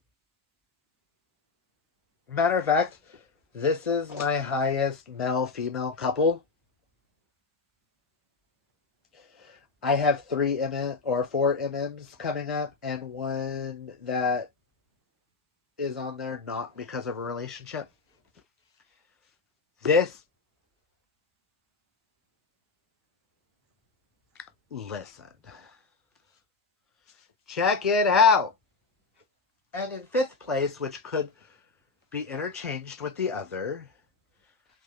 Matter of fact, this is my highest male-female couple. I have 3 or 4 MMs coming up, and one that is on there not because of a relationship. This, listen, check it out. And in 5th place, which could be interchanged with the other,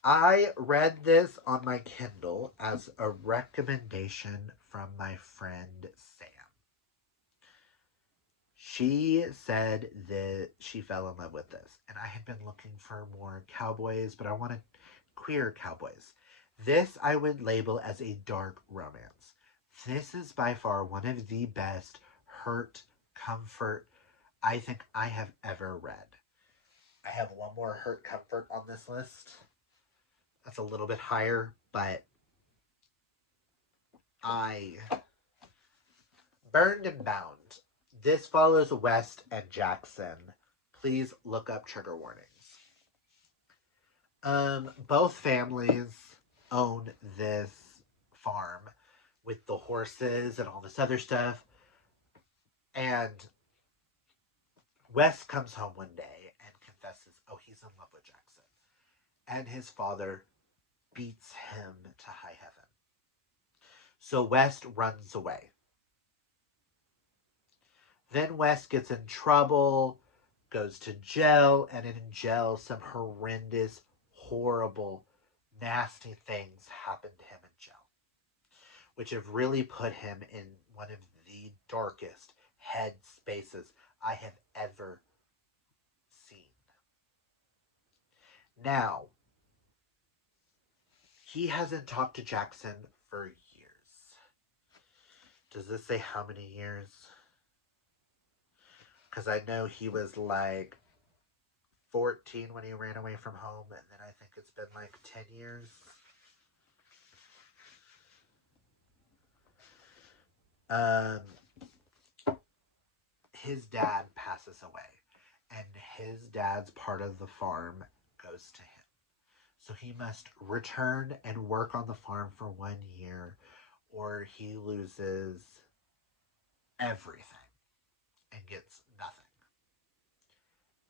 I read this on my Kindle as a recommendation from my friend Sam. She said that she fell in love with this, and I had been looking for more cowboys, but I wanted queer cowboys. This I would label as a dark romance. This is by far one of the best hurt comfort I think I have ever read. I have one more hurt comfort on this list. That's a little bit higher, but Burned and Bound. This follows West and Jackson. Please look up trigger warnings. Both families own this farm with the horses and all this other stuff. And Wes comes home one day and confesses, oh, he's in love with Jackson. And his father beats him to high heaven. So West runs away. Then West gets in trouble, goes to jail, and in jail, some horrendous, horrible, nasty things happen to him in jail, which have really put him in one of the darkest head spaces I have ever seen. Now, he hasn't talked to Jackson for years. Does this say how many years? Because I know he was like 14 when he ran away from home, and then I think it's been like 10 years. Um, his dad passes away, and his dad's part of the farm goes to him. So he must return and work on the farm for 1 year, or he loses everything and gets nothing.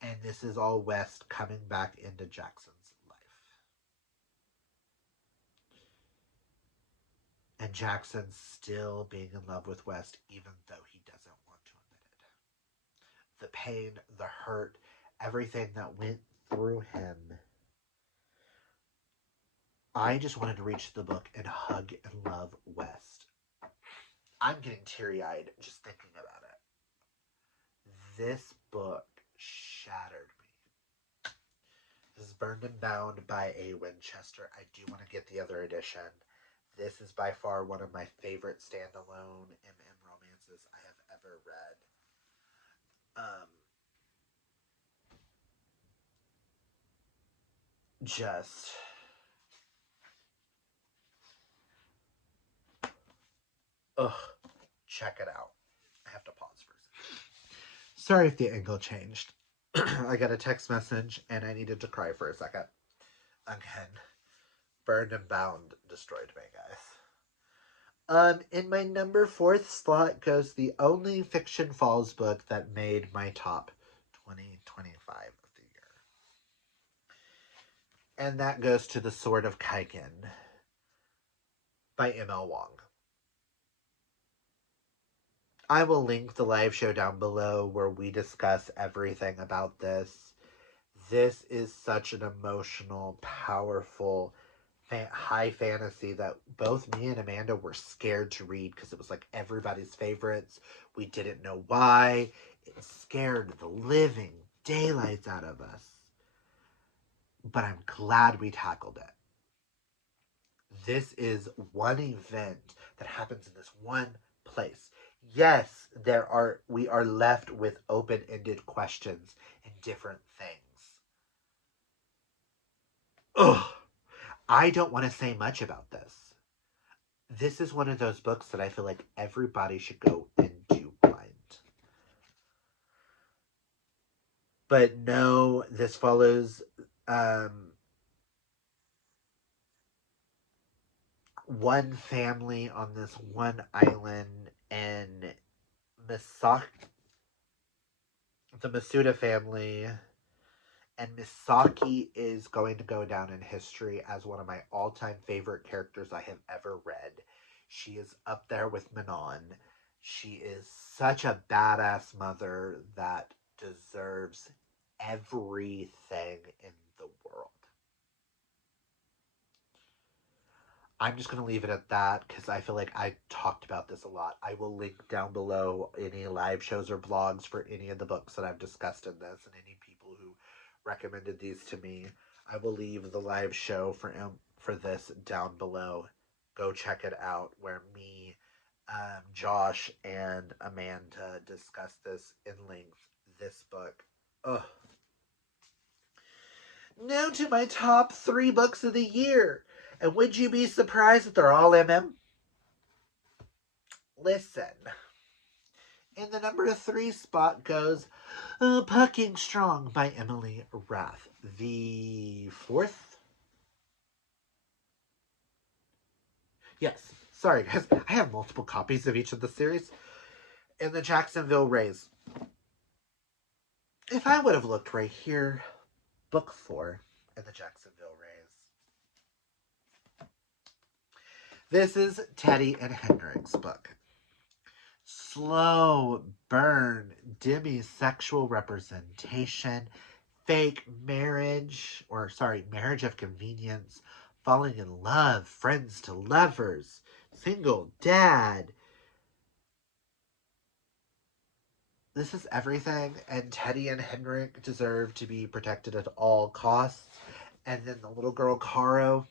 And this is all West coming back into Jackson's life. And Jackson's still being in love with West, even though he doesn't want to admit it. The pain, the hurt, everything that went through him. I just wanted to reach the book and hug and love West. I'm getting teary-eyed just thinking about it. This book shattered me. This is Burned and Bound by A. Winchester. I do want to get the other edition. This is by far one of my favorite standalone MM romances I have ever read. Just check it out. I have to pause for a second. Sorry if the angle changed. I got a text message and I needed to cry for a second. Again, Burned and Bound destroyed me, guys. In my number 4th slot goes the only Fiction Falls book that made my top 2025 of the year. And that goes to The Sword of Kaiken by M.L. Wong. I will link the live show down below where we discuss everything about this. This is such an emotional, powerful, high fantasy that both me and Amanda were scared to read because it was like everybody's favorites. We didn't know why. It scared the living daylights out of us. But I'm glad we tackled it. This is one event that happens in this one place. Yes, we are left with open-ended questions and different things. Ugh. I don't want to say much about this. This is one of those books that I feel like everybody should go into blind. But no, this follows one family on this one island, and the Masuda family, and Misaki is going to go down in history as one of my all-time favorite characters I have ever read. She is up there with Manon. She is such a badass mother that deserves everything in the world. I'm just going to leave it at that because I feel like I talked about this a lot. I will link down below any live shows or blogs for any of the books that I've discussed in this and any people who recommended these to me. I will leave the live show for this down below. Go check it out where me, Josh, and Amanda discuss this in length. This book. Ugh. Now to my top 3 books of the year. And would you be surprised that they're all MM? Listen. In the number 3 spot goes Pucking Strong by Emily Rath. The 4th? Yes. Sorry, guys. I have multiple copies of each of the series. In the Jacksonville Rays. 3rd spot goes Pucking Strong by Emily Rath. The 4th? Yes. Sorry, guys. I have multiple copies of each of the series. In the Jacksonville Rays. 2nd spot goes Pucking Strong by Emily Rath. The 1st? If I would have looked right here, book 4 in the Jacksonville Rays. This is Teddy and Hendrix book. Slow burn, demisexual representation, fake marriage, or sorry, marriage of convenience, falling in love, friends to lovers, single dad. This is everything, and Teddy and Henrik deserve to be protected at all costs. And then the little girl, Caro,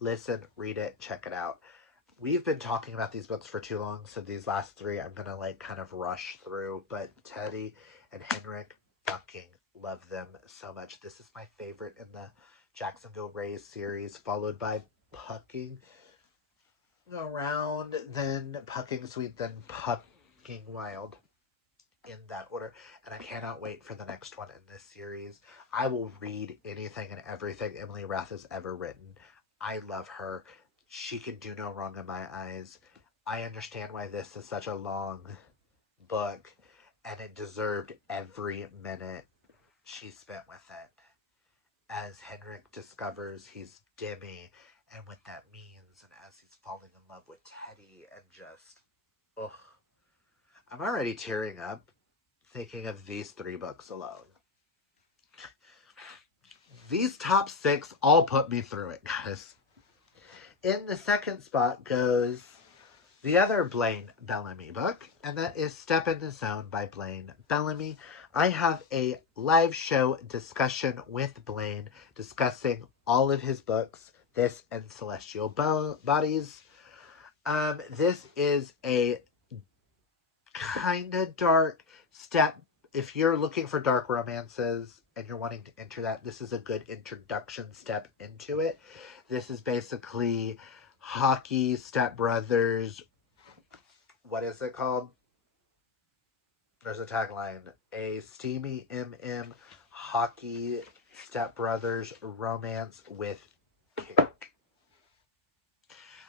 listen, read it, check it out. We've been talking about these books for too long, so these last 3 I'm gonna like kind of rush through. But Teddy and Henrik, fucking love them so much. This is my favorite in the Jacksonville Rays series, followed by Pucking Around, then Pucking Sweet, then Pucking Wild, in that order. And I cannot wait for the next one in this series. I will read anything and everything Emily Rath has ever written. I love her. She can do no wrong in my eyes. I understand why this is such a long book, and it deserved every minute she spent with it. As Henrik discovers he's Demi and what that means, and as he's falling in love with Teddy, and just, ugh. I'm already tearing up thinking of these 3 books alone. These top 6 all put me through it, guys. In the second spot goes the other Blaine Bellamy book, and that is Step in the Zone by Blaine Bellamy. I have a live show discussion with Blaine discussing all of his books, this and Celestial Bodies. This is a kind of dark step. If you're looking for dark romances and you're wanting to enter that, this is a good introduction step into it. This is basically hockey, stepbrothers. What is it called? There's a tagline: a steamy MM hockey stepbrothers romance with kink.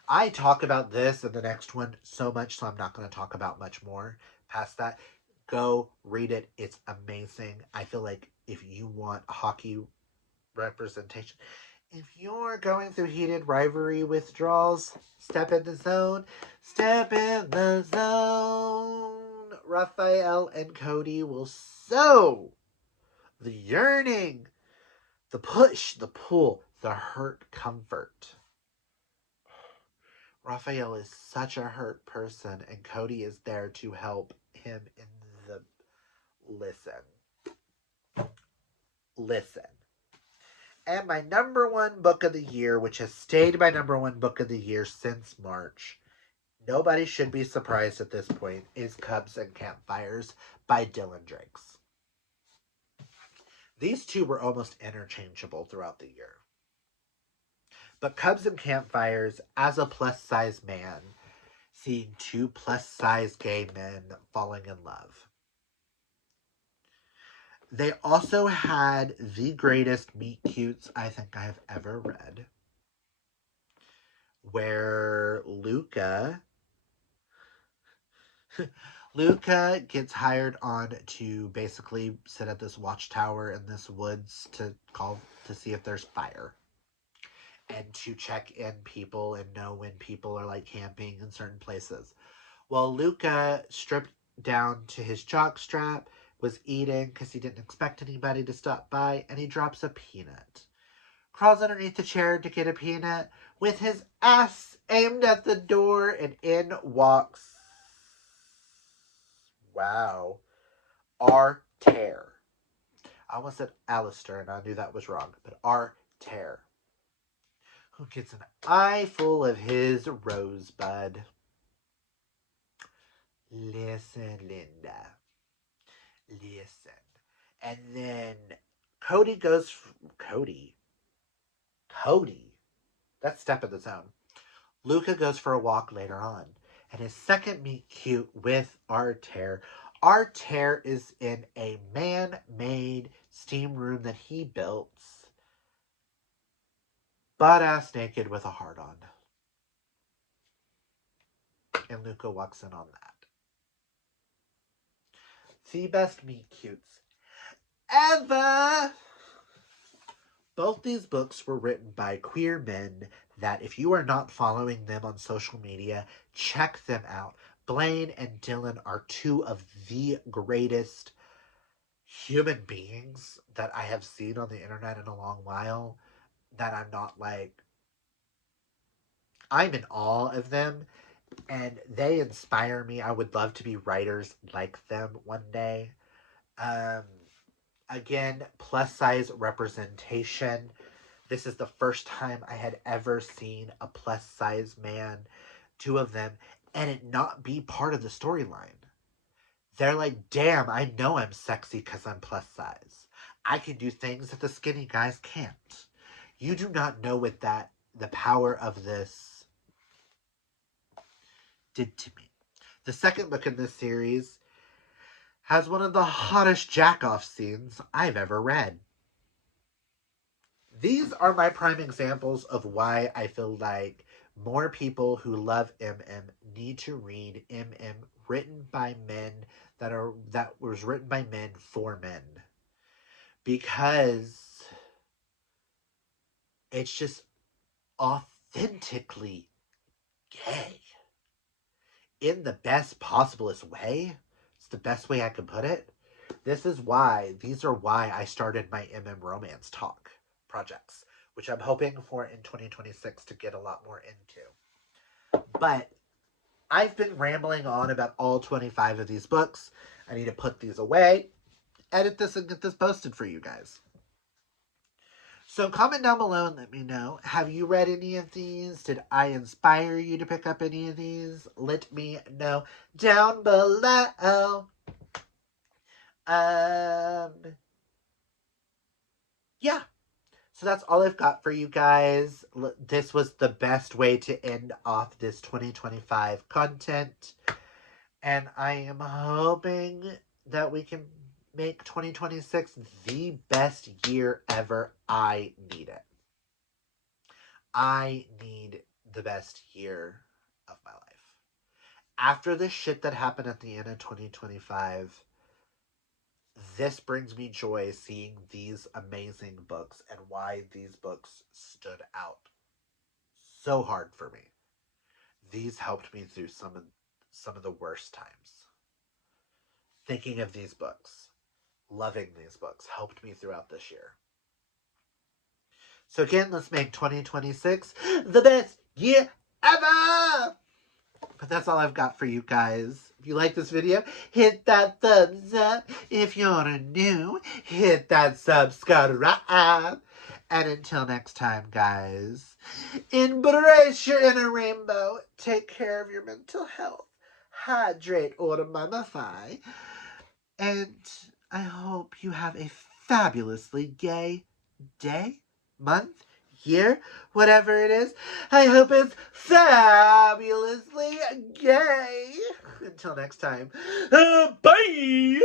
I talk about this in the next one so much, so I'm not going to talk about much more past that. Go read it. It's amazing. I feel like if you want hockey representation, if you're going through heated rivalry withdrawals, step in the zone. Step in the zone. Raphael and Cody will sow the yearning, the push, the pull, the hurt comfort. Raphael is such a hurt person, and Cody is there to help him in the listen. Listen. And my number 1 book of the year, which has stayed my number 1 book of the year since March, nobody should be surprised at this point, is Cubs and Campfires by Dylan Drakes. These 2 were almost interchangeable throughout the year. But Cubs and Campfires, as a plus-size man, seeing 2 plus-size gay men falling in love. They also had the greatest meet cutes I think I have ever read, where Luca gets hired on to basically sit at this watchtower in this woods to call to see if there's fire, and to check in people and know when people are like camping in certain places. Well, Luca, stripped down to his jockstrap, was eating because he didn't expect anybody to stop by, and he drops a peanut. Crawls underneath the chair to get a peanut with his ass aimed at the door, and in walks, wow, Tear. I almost said Alistair, and I knew that was wrong, but Tear, who gets an eye full of his rosebud. Listen, Linda. Listen. And then Cody goes... Cody? That's Step in the Zone. Luca goes for a walk later on. And his second meet cute with Artair. Artair is in a man-made steam room that he built, butt-ass naked with a heart on. And Luca walks in on that. The best meet cutes ever. Both these books were written by queer men that, if you are not following them on social media, check them out. Blaine and Dylan are two of the greatest human beings that I have seen on the internet in a long while. That I'm in awe of them, and they inspire me. I would love to be writers like them one day. Um, Again, plus size representation. This is the first time I had ever seen a plus size man, two of them, and it not be part of the storyline. They're like, damn, I know I'm sexy because I'm plus size. I can do things that the skinny guys can't. You do not know what the power of this did to me. The second book in this series has one of the hottest jack-off scenes I've ever read. These are my prime examples of why I feel like more people who love MM need to read MM written by men that was written by men for men. Because it's just authentically gay. In the best possiblest way. It's the best way I can put it. These are why I started my MM romance talk projects, which I'm hoping for in 2026 to get a lot more into. But I've been rambling on about all 25 of these books. I need to put these away, edit this, and get this posted for you guys. So comment down below and let me know. Have you read any of these? Did I inspire you to pick up any of these? Let me know down below. Yeah. So that's all I've got for you guys. This was the best way to end off this 2025 content. And I am hoping that we can make 2026 the best year ever. I need it. I need the best year of my life. After the shit that happened at the end of 2025, this brings me joy seeing these amazing books and why these books stood out so hard for me. These helped me through some of the worst times. Thinking of these books, loving these books, helped me throughout this year. So again, let's make 2026 the best year ever! But that's all I've got for you guys. If you like this video, hit that thumbs up. If you're new, hit that subscribe. And until next time, guys, embrace your inner rainbow. Take care of your mental health. Hydrate or mummify. And I hope you have a fabulously gay day, month, year, whatever it is. I hope it's fabulously gay. Until next time, bye!